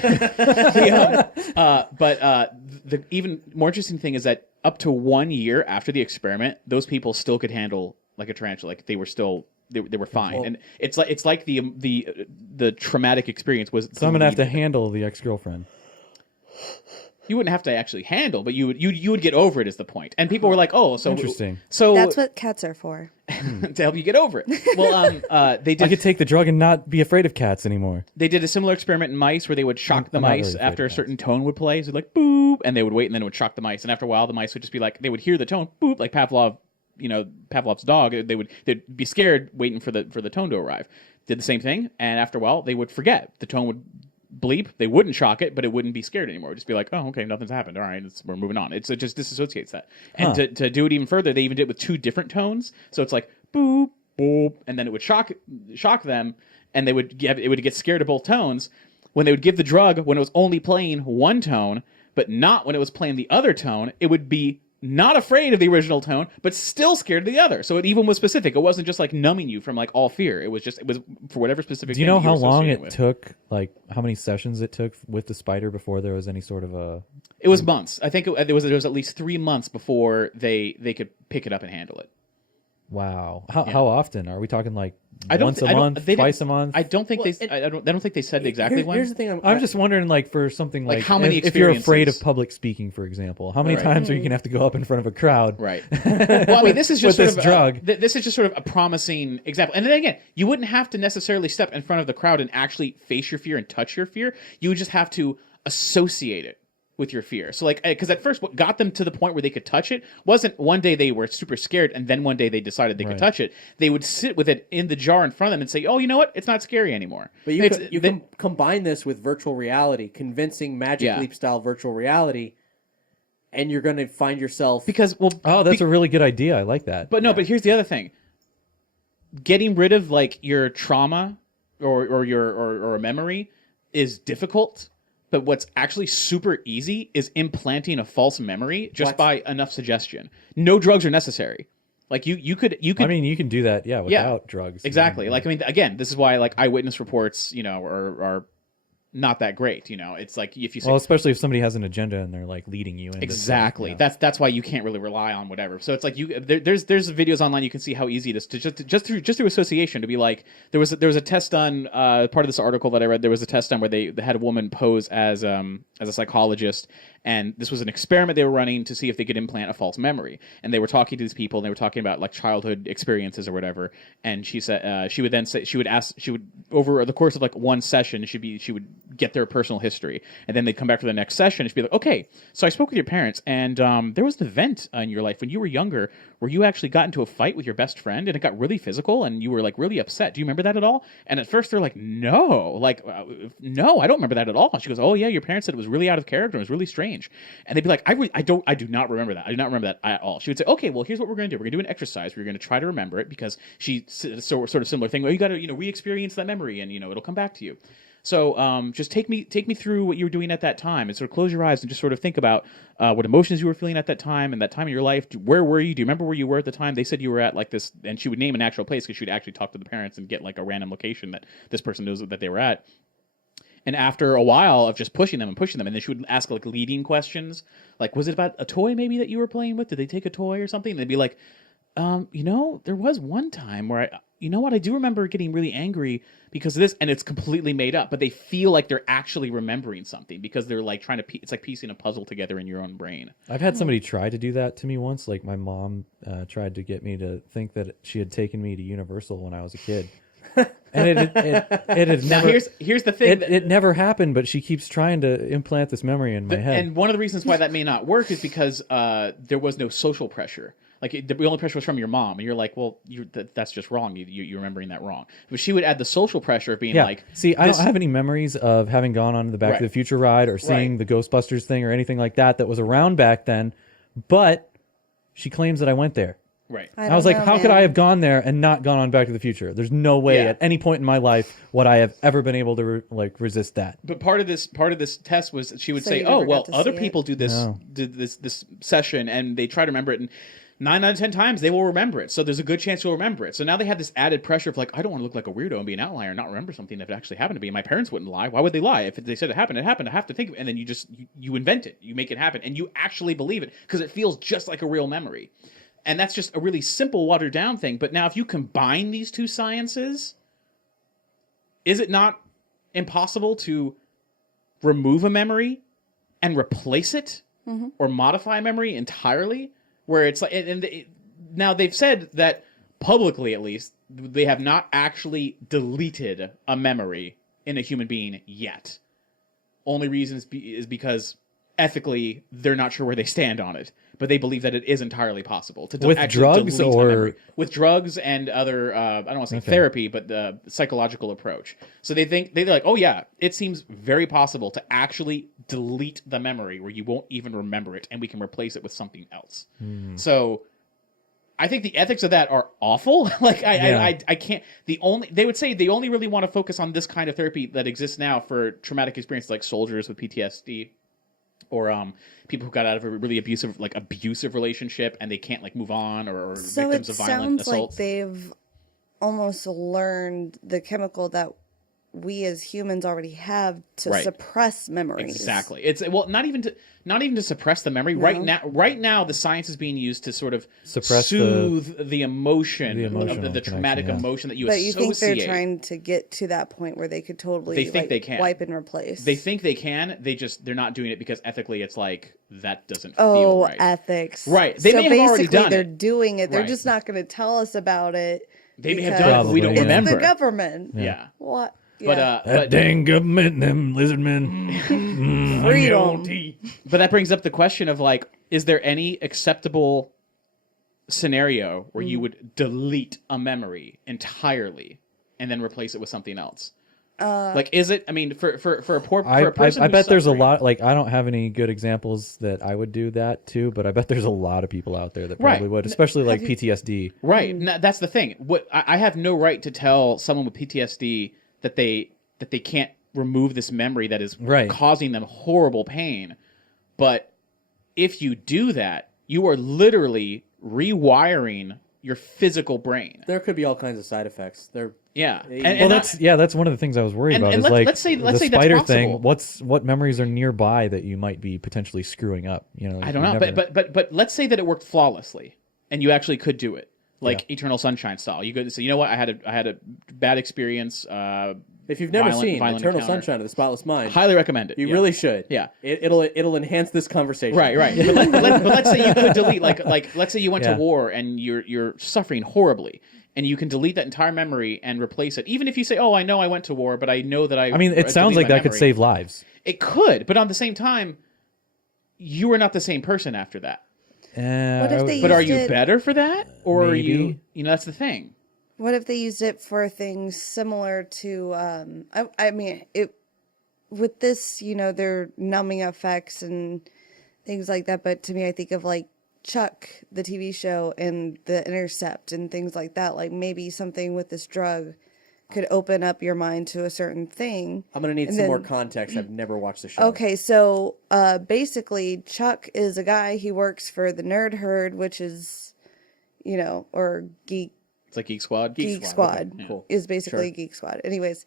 the even more interesting thing is that up to 1 year after the experiment, those people still could handle like a tarantula. Like they were still they were fine. Well, and it's like the traumatic experience was. So I'm gonna have to handle the ex-girlfriend. You wouldn't have to actually handle, but you would get over it is the point. And people were like, "Oh, so interesting." So that's what cats are for. To help you get over it. Well, they did. I could take the drug and not be afraid of cats anymore. They did a similar experiment in mice where they would shock the mice really after a certain tone would play. So like boop, and they would wait, and then it would shock the mice. And after a while, the mice would just be like, they would hear the tone boop, like Pavlov's dog. They'd be scared waiting for the tone to arrive. Did the same thing, and after a while, they would forget. The tone would bleep. They wouldn't shock it, but it wouldn't be scared anymore. It'd just be like, oh, okay, nothing's happened. All right, we're moving on. It just disassociates that. And to do it even further, they even did it with 2 different tones. So it's like boop, boop, and then it would shock them, and it would get scared of both tones. When they would give the drug, when it was only playing one tone, but not when it was playing the other tone, it would be not afraid of the original tone, but still scared of the other. So it even was specific. It wasn't just like numbing you from like all fear. It was for whatever specific. Do you know how long it took? Like how many sessions it took with the spider before there was any sort of a? It was months. I think there was at least 3 months before they could pick it up and handle it. Wow. How often are we talking? Like once a month, twice a month? I don't think I don't think they said exactly when. Here's the thing. I'm just wondering, like, for something like how many if you're afraid of experiences? public speaking, for example, how many times are you gonna have to go up in front of a crowd? Right. Well, I mean, this is just With sort this of drug. this is just sort of a promising example. And then again, you wouldn't have to necessarily step in front of the crowd and actually face your fear and touch your fear. You would just have to associate it with your fear. So like, because at first what got them to the point where they could touch it wasn't one day they were super scared and then one day they decided they could touch it. They would sit with it in the jar in front of them and say, oh, you know what? It's not scary anymore. But you can combine this with virtual reality, convincing Magic Leap style virtual reality, and you're going to find yourself... That's a really good idea. I like that. But no, but here's the other thing. Getting rid of like your trauma or a memory is difficult. But what's actually super easy is implanting a false memory just by enough suggestion. No drugs are necessary. Like you could. I mean, you can do that, without drugs. Exactly. Like I mean, again, this is why like eyewitness reports, are not that great. It's like if you say, especially if somebody has an agenda and they're like leading you into exactly. something, That's why you can't really rely on whatever. So it's like there's videos online you can see how easy it is to just through association to be like there was a test done part of this article that I read. There was a test done where they had a woman pose as a psychologist. And this was an experiment they were running to see if they could implant a false memory. And they were talking to these people, and they were talking about like childhood experiences or whatever. And she said she would then say over the course of like one session, she would get their personal history, and then they'd come back for the next session and she'd be like, okay, so I spoke with your parents, and there was an event in your life when you were younger where you actually got into a fight with your best friend, and it got really physical, and you were like really upset. Do you remember that at all? And at first they're like, no, no, I don't remember that at all. And she goes, oh yeah, your parents said it was really out of character, it was really strange. And they'd be like, I do not remember that. I do not remember that at all. She would say, okay, well, here's what we're going to do. We're going to do an exercise. We're going to try to remember it, because she sort of similar thing. Well, you got to re-experience that memory, and it'll come back to you. So just take me through what you were doing at that time, and sort of close your eyes and just sort of think about what emotions you were feeling at that time and that time in your life. Where were you? Do you remember where you were at the time? They said you were at like this, and she would name an actual place because she'd actually talk to the parents and get like a random location that this person knows that they were at. And after a while of just pushing them, and then she would ask like leading questions, like, was it about a toy maybe that you were playing with? Did they take a toy or something? And they'd be like, there was one time where I do remember getting really angry because of this, and it's completely made up, but they feel like they're actually remembering something because they're like trying to, it's like piecing a puzzle together in your own brain. I've had somebody try to do that to me once. Like my mom tried to get me to think that she had taken me to Universal when I was a kid. And it had now never. Here's the thing. It never happened, but she keeps trying to implant this memory in my head. And one of the reasons why that may not work is because there was no social pressure. Like the only pressure was from your mom, and you're like, well, that's just wrong. You're remembering that wrong. But she would add the social pressure of being like, see, I don't have any memories of having gone on the Back to the Future ride or seeing the Ghostbusters thing or anything like that was around back then. But she claims that I went there. Right. I was like, how could I have gone there and not gone on Back to the Future? There's no way at any point in my life would I have ever been able to resist that. But part of this test was she would say, oh, well, other people do this session and they try to remember it, and 9 out of 10 times they will remember it. So there's a good chance you'll remember it. So now they have this added pressure of like, I don't want to look like a weirdo and be an outlier and not remember something if it actually happened to me. My parents wouldn't lie. Why would they lie? If they said it happened, it happened. I have to think of it. And then you invent it. You make it happen. And you actually believe it because it feels just like a real memory. And that's just a really simple watered down thing. But now if you combine these two sciences, is it not impossible to remove a memory and replace it or modify a memory entirely? Where it's like, now they've said that publicly, at least, they have not actually deleted a memory in a human being yet. Only reason is because ethically they're not sure where they stand on it, but they believe that it is entirely possible to with actually drugs delete a memory. or with drugs and other I don't want to say therapy, but the psychological approach. So they're like, oh yeah, it seems very possible to actually delete the memory where you won't even remember it, and we can replace it with something else. So I think the ethics of that are awful. Like I can't. They would say they only really want to focus on this kind of therapy that exists now for traumatic experiences like soldiers with PTSD. Or people who got out of a really abusive relationship and they can't move on, or victims of violent assaults. So it sounds like they've almost learned the chemical that we as humans already have to Right. suppress memories. Exactly. It's not even to suppress the memory. No. Right now, the science is being used to sort of Suppress soothe the emotion, the of emotional the traumatic connection, yeah. emotion that you But you associate. think they're trying to get to that point where they could totally They think they can. wipe and replace? They think they can. They're not doing it because ethically, it's like that doesn't oh, feel right. ethics. Right. They so may have already basically, done they're it. doing it. They're Right. just not going to tell us about it. They may have because done it, but we don't Probably, yeah. It's remember. the government. Yeah. What? But Yeah. but dang government, them lizard men. Freedom. but that brings up the question of like, is there any acceptable scenario where you would delete a memory entirely and then replace it with something else? Like, is it? I mean, for a person, I who's bet there's a suffering- lot. Like, I don't have any good examples that I would do that to, but I bet there's a lot of people out there that probably Right. would, especially like Have you- PTSD. Right. That's the thing. What I have no right to tell someone with PTSD that they can't remove this memory that is Right. causing them horrible pain. But if you do that, you are literally rewiring your physical brain. There could be all kinds of side effects. Yeah. Well, that's one of the things I was worried and- about. and Is like let's say the that's spider possible. thing. What memories are nearby that you might be potentially screwing up? You know, I don't you know, never- but let's say that it worked flawlessly, and you actually could do it, like Eternal Sunshine style. You could say, you know what, I had a bad experience. If you've never seen violent Eternal encounter. Sunshine of the Spotless Mind, Highly recommend it. you yeah. really should. Yeah. It'll enhance this conversation. Right. But let's say you could delete like let's say you went Yeah. to war and you're suffering horribly, and you can delete that entire memory and replace it. Even if you say, "Oh, I know I went to war, but I know that I." I mean, it sounds deleted like my that could memory." save lives. It could, but on the same time, you are not the same person after that. What if they But are used you it- better for that, or are you? Maybe. You know, that's the thing. What if they used it for things similar to? I mean, it with this, they're numbing effects and things like that. But to me, I think of like Chuck, the TV show, and The Intercept, and things like that. Like maybe something with this drug could open up your mind to a certain thing. I'm gonna need And some more then- context. I've never watched the show. Okay, so basically, Chuck is a guy. He works for the Nerd Herd, which is, or Geek It's like Geek Squad. Geek Squad okay, cool. is basically Sure. Geek Squad. Anyways,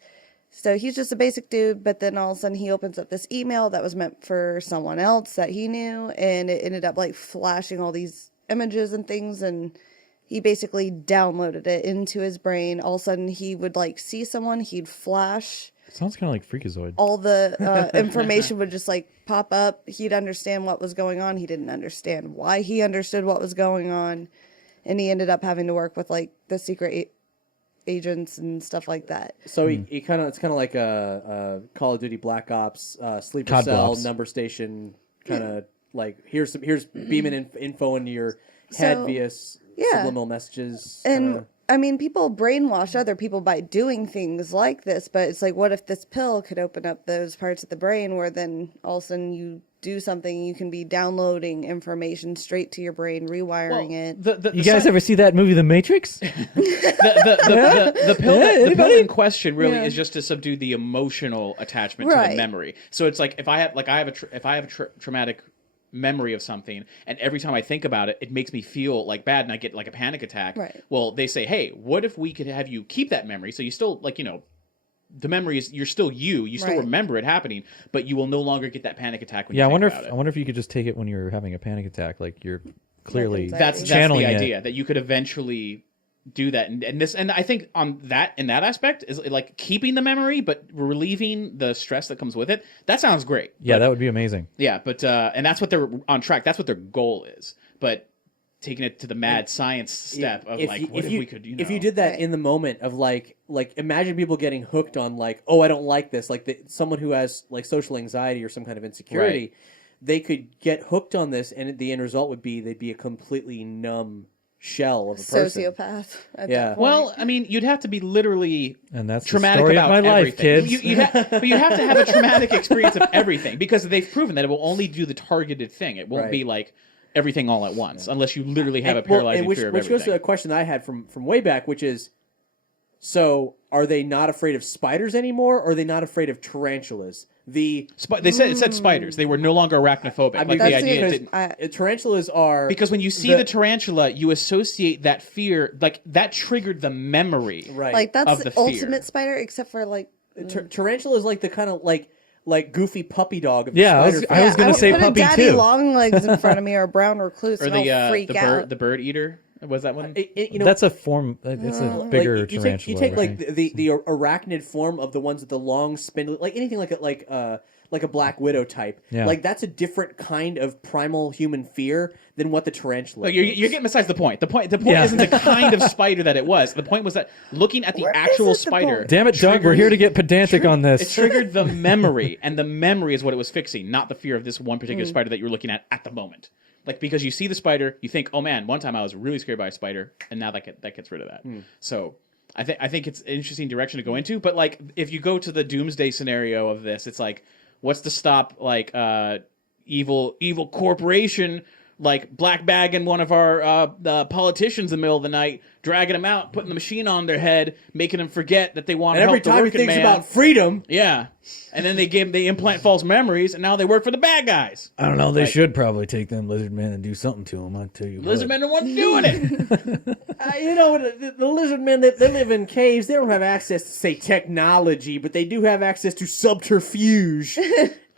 so he's just a basic dude, but then all of a sudden he opens up this email that was meant for someone else that he knew, and it ended up like flashing all these images and things, and he basically downloaded it into his brain. All of a sudden he would like see someone, he'd flash, Sounds kind of like Freakazoid. all the information would just like pop up. He'd understand what was going on. He didn't understand why he understood what was going on. And he ended up having to work with like the secret agents and stuff like that. So he kind of it's kind of like a Call of Duty Black Ops sleeper COD cell blocks. number station kind of like here's beaming info into your head So, via yeah. subliminal messages. And kinda. I mean, people brainwash other people by doing things like this, but it's like, what if this pill could open up those parts of the brain where then all of a sudden you do something, you can be downloading information straight to your brain, rewiring it. You guys ever see that movie, The Matrix? The pill in question really is just to subdue the emotional attachment to the Right. memory. So it's like if I have a traumatic memory of something, and every time I think about it, it makes me feel like bad, and I get like a panic attack. Right. Well, they say, hey, what if we could have you keep that memory, so you still the memory is you're still you still Right. remember it happening, but you will no longer get that panic attack when Yeah, you I think about it. wonder if you could just take it when you're having a panic attack, like you're clearly anxiety. That's the channeling idea it. that you could eventually do that, and I think in that aspect is like keeping the memory but relieving the stress that comes with it. That sounds great. Yeah, that would be amazing. Yeah, but and that's what they're on track. That's what their goal is. But taking it to the mad science step of like, what if we could, if you did that Right. in the moment of like imagine people getting hooked on like, oh, I don't like this, like someone who has like social anxiety or some kind of insecurity, Right. they could get hooked on this, and the end result would be they'd be a completely numb shell of a person. Sociopath. At Yeah. that point. Well, I mean, you'd have to be literally And that's the traumatic story about of my life, everything. kids. But you have to have a traumatic experience of everything, because they've proven that it will only do the targeted thing. It won't Right. be like everything all at once, unless you literally have a And- well, paralyzing and which fear of goes to everything. a question that I had from way back, which is, so are they not afraid of spiders anymore, or are they not afraid of tarantulas? They It said spiders. They were no longer arachophobic. I mean, like the that's idea it. didn't. tarantulas are Because when you see the tarantula, you associate that fear, like that triggered the memory. right. like that's of the, the fear. ultimate spider, except for like Tarantula is like the kind of like goofy puppy dog of the Yeah, spider I was gonna would say put puppy a daddy too. long legs in front of me or a brown recluse, Or and I'll freak out. the bird eater. Was that one? You know, That's a form. It's a bigger like, tarantula. You take like right? the arachnid form of the ones with the long spindly, like anything like a Black Widow type. Yeah. Like that's a different kind of primal human fear than what the tarantula. Like, you're is. getting besides the point. The point Yeah. isn't the kind of spider that it was. The point was that looking at the Where actual is it the spider. point? Damn it, Doug! We're here to get pedantic on It this. triggered the memory, and the memory is what it was fixing, not the fear of this one particular spider that you were looking at the moment. Like, because you see the spider, you think, oh man, one time I was really scared by a spider, and now that gets rid of that. So I think it's an interesting direction to go into. But like, if you go to the doomsday scenario of this, it's like, what's to stop like evil corporation like black bagging one of our politicians in the middle of the night, dragging them out, putting the machine on their head, making them forget that they want And to every help the time he working thinks man. about freedom, Yeah. And then they implant false memories, and now they work for the bad guys. I don't know. They should probably take them lizard men and do something to them. I tell you, Lizard men are the ones doing it. you know, the lizard men, they live in caves. They don't have access to, say, technology, but they do have access to subterfuge.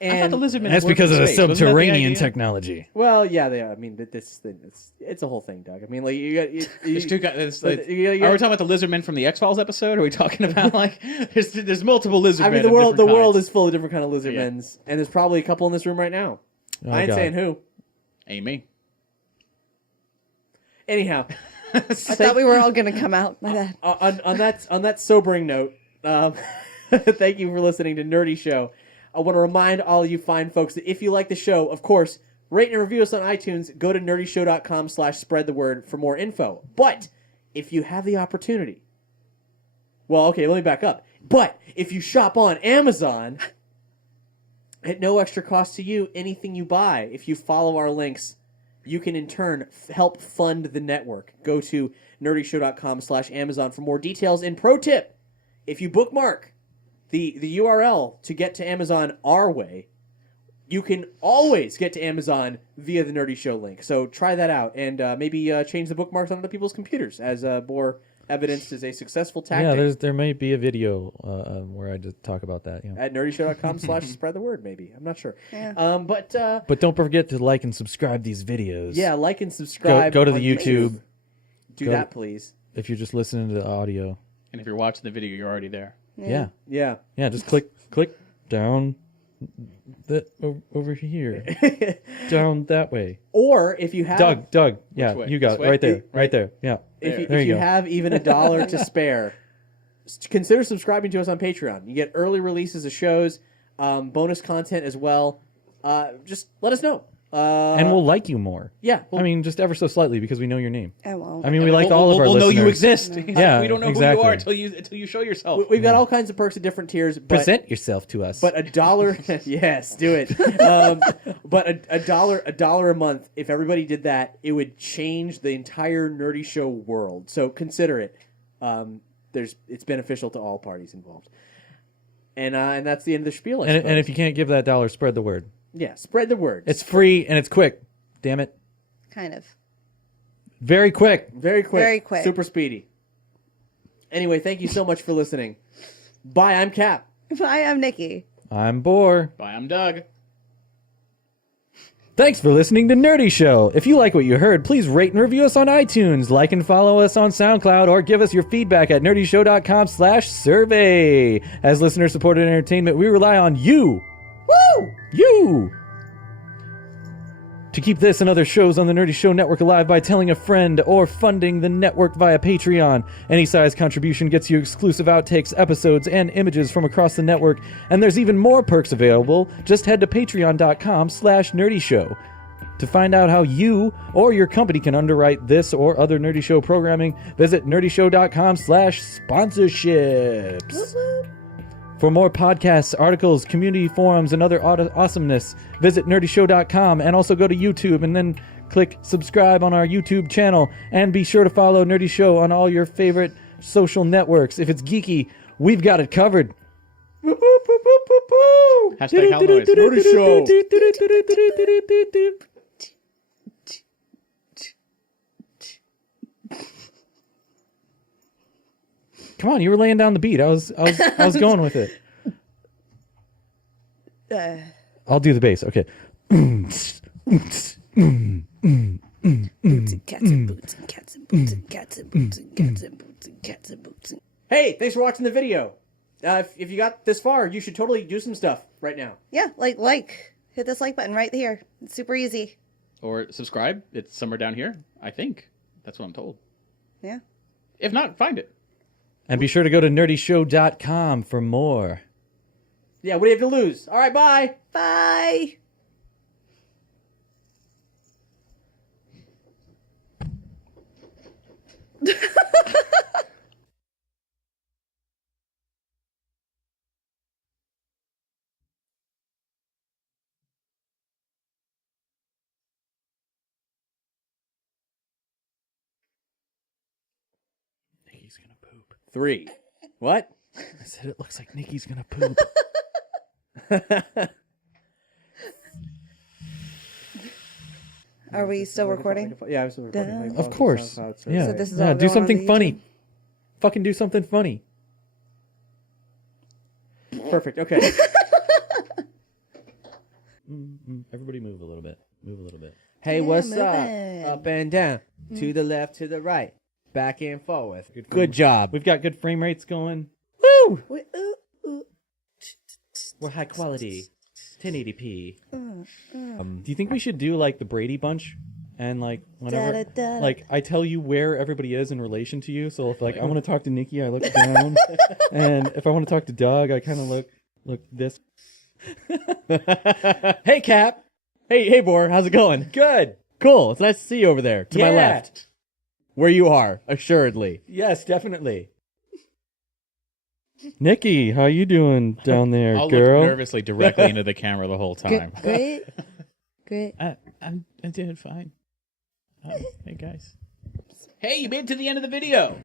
I thought the lizard men That's worked because in of the space. Wasn't that the subterranean idea? technology. Well, yeah, they are. I mean, it's a whole thing, Doug. I mean, like you got. There's two guys. But you Are we talking about the lizard men from the X-Files episode? Or are we talking about like there's multiple lizard I men? mean, the of different world kinds. is full of different kind of lizard Yeah. men's, and there's probably a couple in this room right now. Oh, I ain't God. saying who. Amy. Anyhow, I thought we were all going to come out. My bad. on that sobering note, thank you for listening to Nerdy Show. I want to remind all you fine folks that if you like the show, of course, rate and review us on iTunes. Go to nerdyshow.com/spread the word for more info. But if you have the opportunity, well, okay, let me back up. But if you shop on Amazon, at no extra cost to you, anything you buy, if you follow our links, you can in turn help fund the network. Go to nerdyshow.com/Amazon for more details. And pro tip, if you bookmark the URL to get to Amazon our way, you can always get to Amazon via the Nerdy Show link. So try that out, and maybe change the bookmarks on other people's computers, as more evidenced as a successful tactic. Yeah, there may be a video where I just talk about that. Yeah. At nerdyshow.com/spread the word, maybe. I'm not sure. Yeah. But But don't forget to like and subscribe these videos. yeah, like and subscribe. Go to on the YouTube. Do Go- that, please. If you're just listening to the audio. And if you're watching the video, you're already there. Yeah. Yeah. Yeah, just click down over here. Down that way. Or if you have Doug. Yeah, way? you got This it way? right there. Right there. Yeah. if There you you go. have even $1 to spare, consider subscribing to us on Patreon. You get early releases of shows, bonus content as well. Just let us know. And we'll like you more. Yeah. I mean, just ever so slightly because we know your name. I won't. I mean, we like all of our We'll know listeners. you exist. Yeah, we don't know exactly. who you are until you show yourself. We've got all kinds of perks at different tiers. But, Present yourself to us. But $1, yes, do it. But $1 a month. If everybody did that, it would change the entire Nerdy Show world. So consider it. It's beneficial to all parties involved. And that's the end of the spiel. I and suppose. if you can't give that $1, spread the word. Yeah, spread the word. It's free and it's quick. Damn it. Kind of. Very quick. very quick. Very quick. Super speedy. Anyway, thank you so much for listening. Bye, I'm Cap. Bye, I'm Nikki. I'm Boar. Bye, I'm Doug. Thanks for listening to Nerdy Show. If you like what you heard, please rate and review us on iTunes, like and follow us on SoundCloud, or give us your feedback at nerdyshow.com/survey. As listener-supported entertainment, we rely on you. Woo! You! To keep this and other shows on the Nerdy Show Network alive by telling a friend or funding the network via Patreon. Any size contribution gets you exclusive outtakes, episodes, and images from across the network, and there's even more perks available. Just head to patreon.com/nerdyshow. To find out how you or your company can underwrite this or other Nerdy Show programming, visit nerdyshow.com/sponsorships. For more podcasts, articles, community forums, and other awesomeness, visit nerdyshow.com and also go to YouTube and then click subscribe on our YouTube channel. And be sure to follow Nerdy Show on all your favorite social networks. If it's geeky, we've got it covered. Hashtag Hal Noise. Nerdy Show. Come on, you were laying down the beat. I was going with it. I'll do the bass. Okay. Boots and cats and boots and cats and boots and cats and boots and cats and boots and cats and boots and... Hey, thanks for watching the video. If you got this far, you should totally do some stuff right now. Yeah, hit this like button right here. It's super easy. Or subscribe. It's somewhere down here, I think. That's what I'm told. Yeah. If not, find it. And be sure to go to nerdyshow.com for more. Yeah, what do you have to lose? All right, bye. Bye. Nikki's gonna poop. 3. What? I said it looks like Nikki's gonna poop. Are we still recording? Yeah, I'm still recording. Of course. Yeah. So this is all Do going on something the funny. YouTube? Fucking do something funny. Perfect. Okay. Everybody move a little bit. Move a little bit. Hey, Yeah, what's move up? it. Up and down, to the left, to the right, back and forth. Good Good job. We've got good frame rates going. Woo! Wait, We're high quality. 1080p. Do you think we should do like the Brady Bunch? And like whenever, Da-da-da. like I tell you where everybody is in relation to you. So if like I want to talk to Nikki, I look down, and if I want to talk to Doug, I kind of look this. Hey, Cap. Hey, Bor. How's it going? Good. Cool. It's nice to see you over there, to my Yeah. left, where you are, assuredly. Yes, definitely. Nikki, how you doing down there, I'll girl? look nervously directly into the camera the whole time. great. Great. I'm doing fine. Hey, guys. Hey, you made it to the end of the video.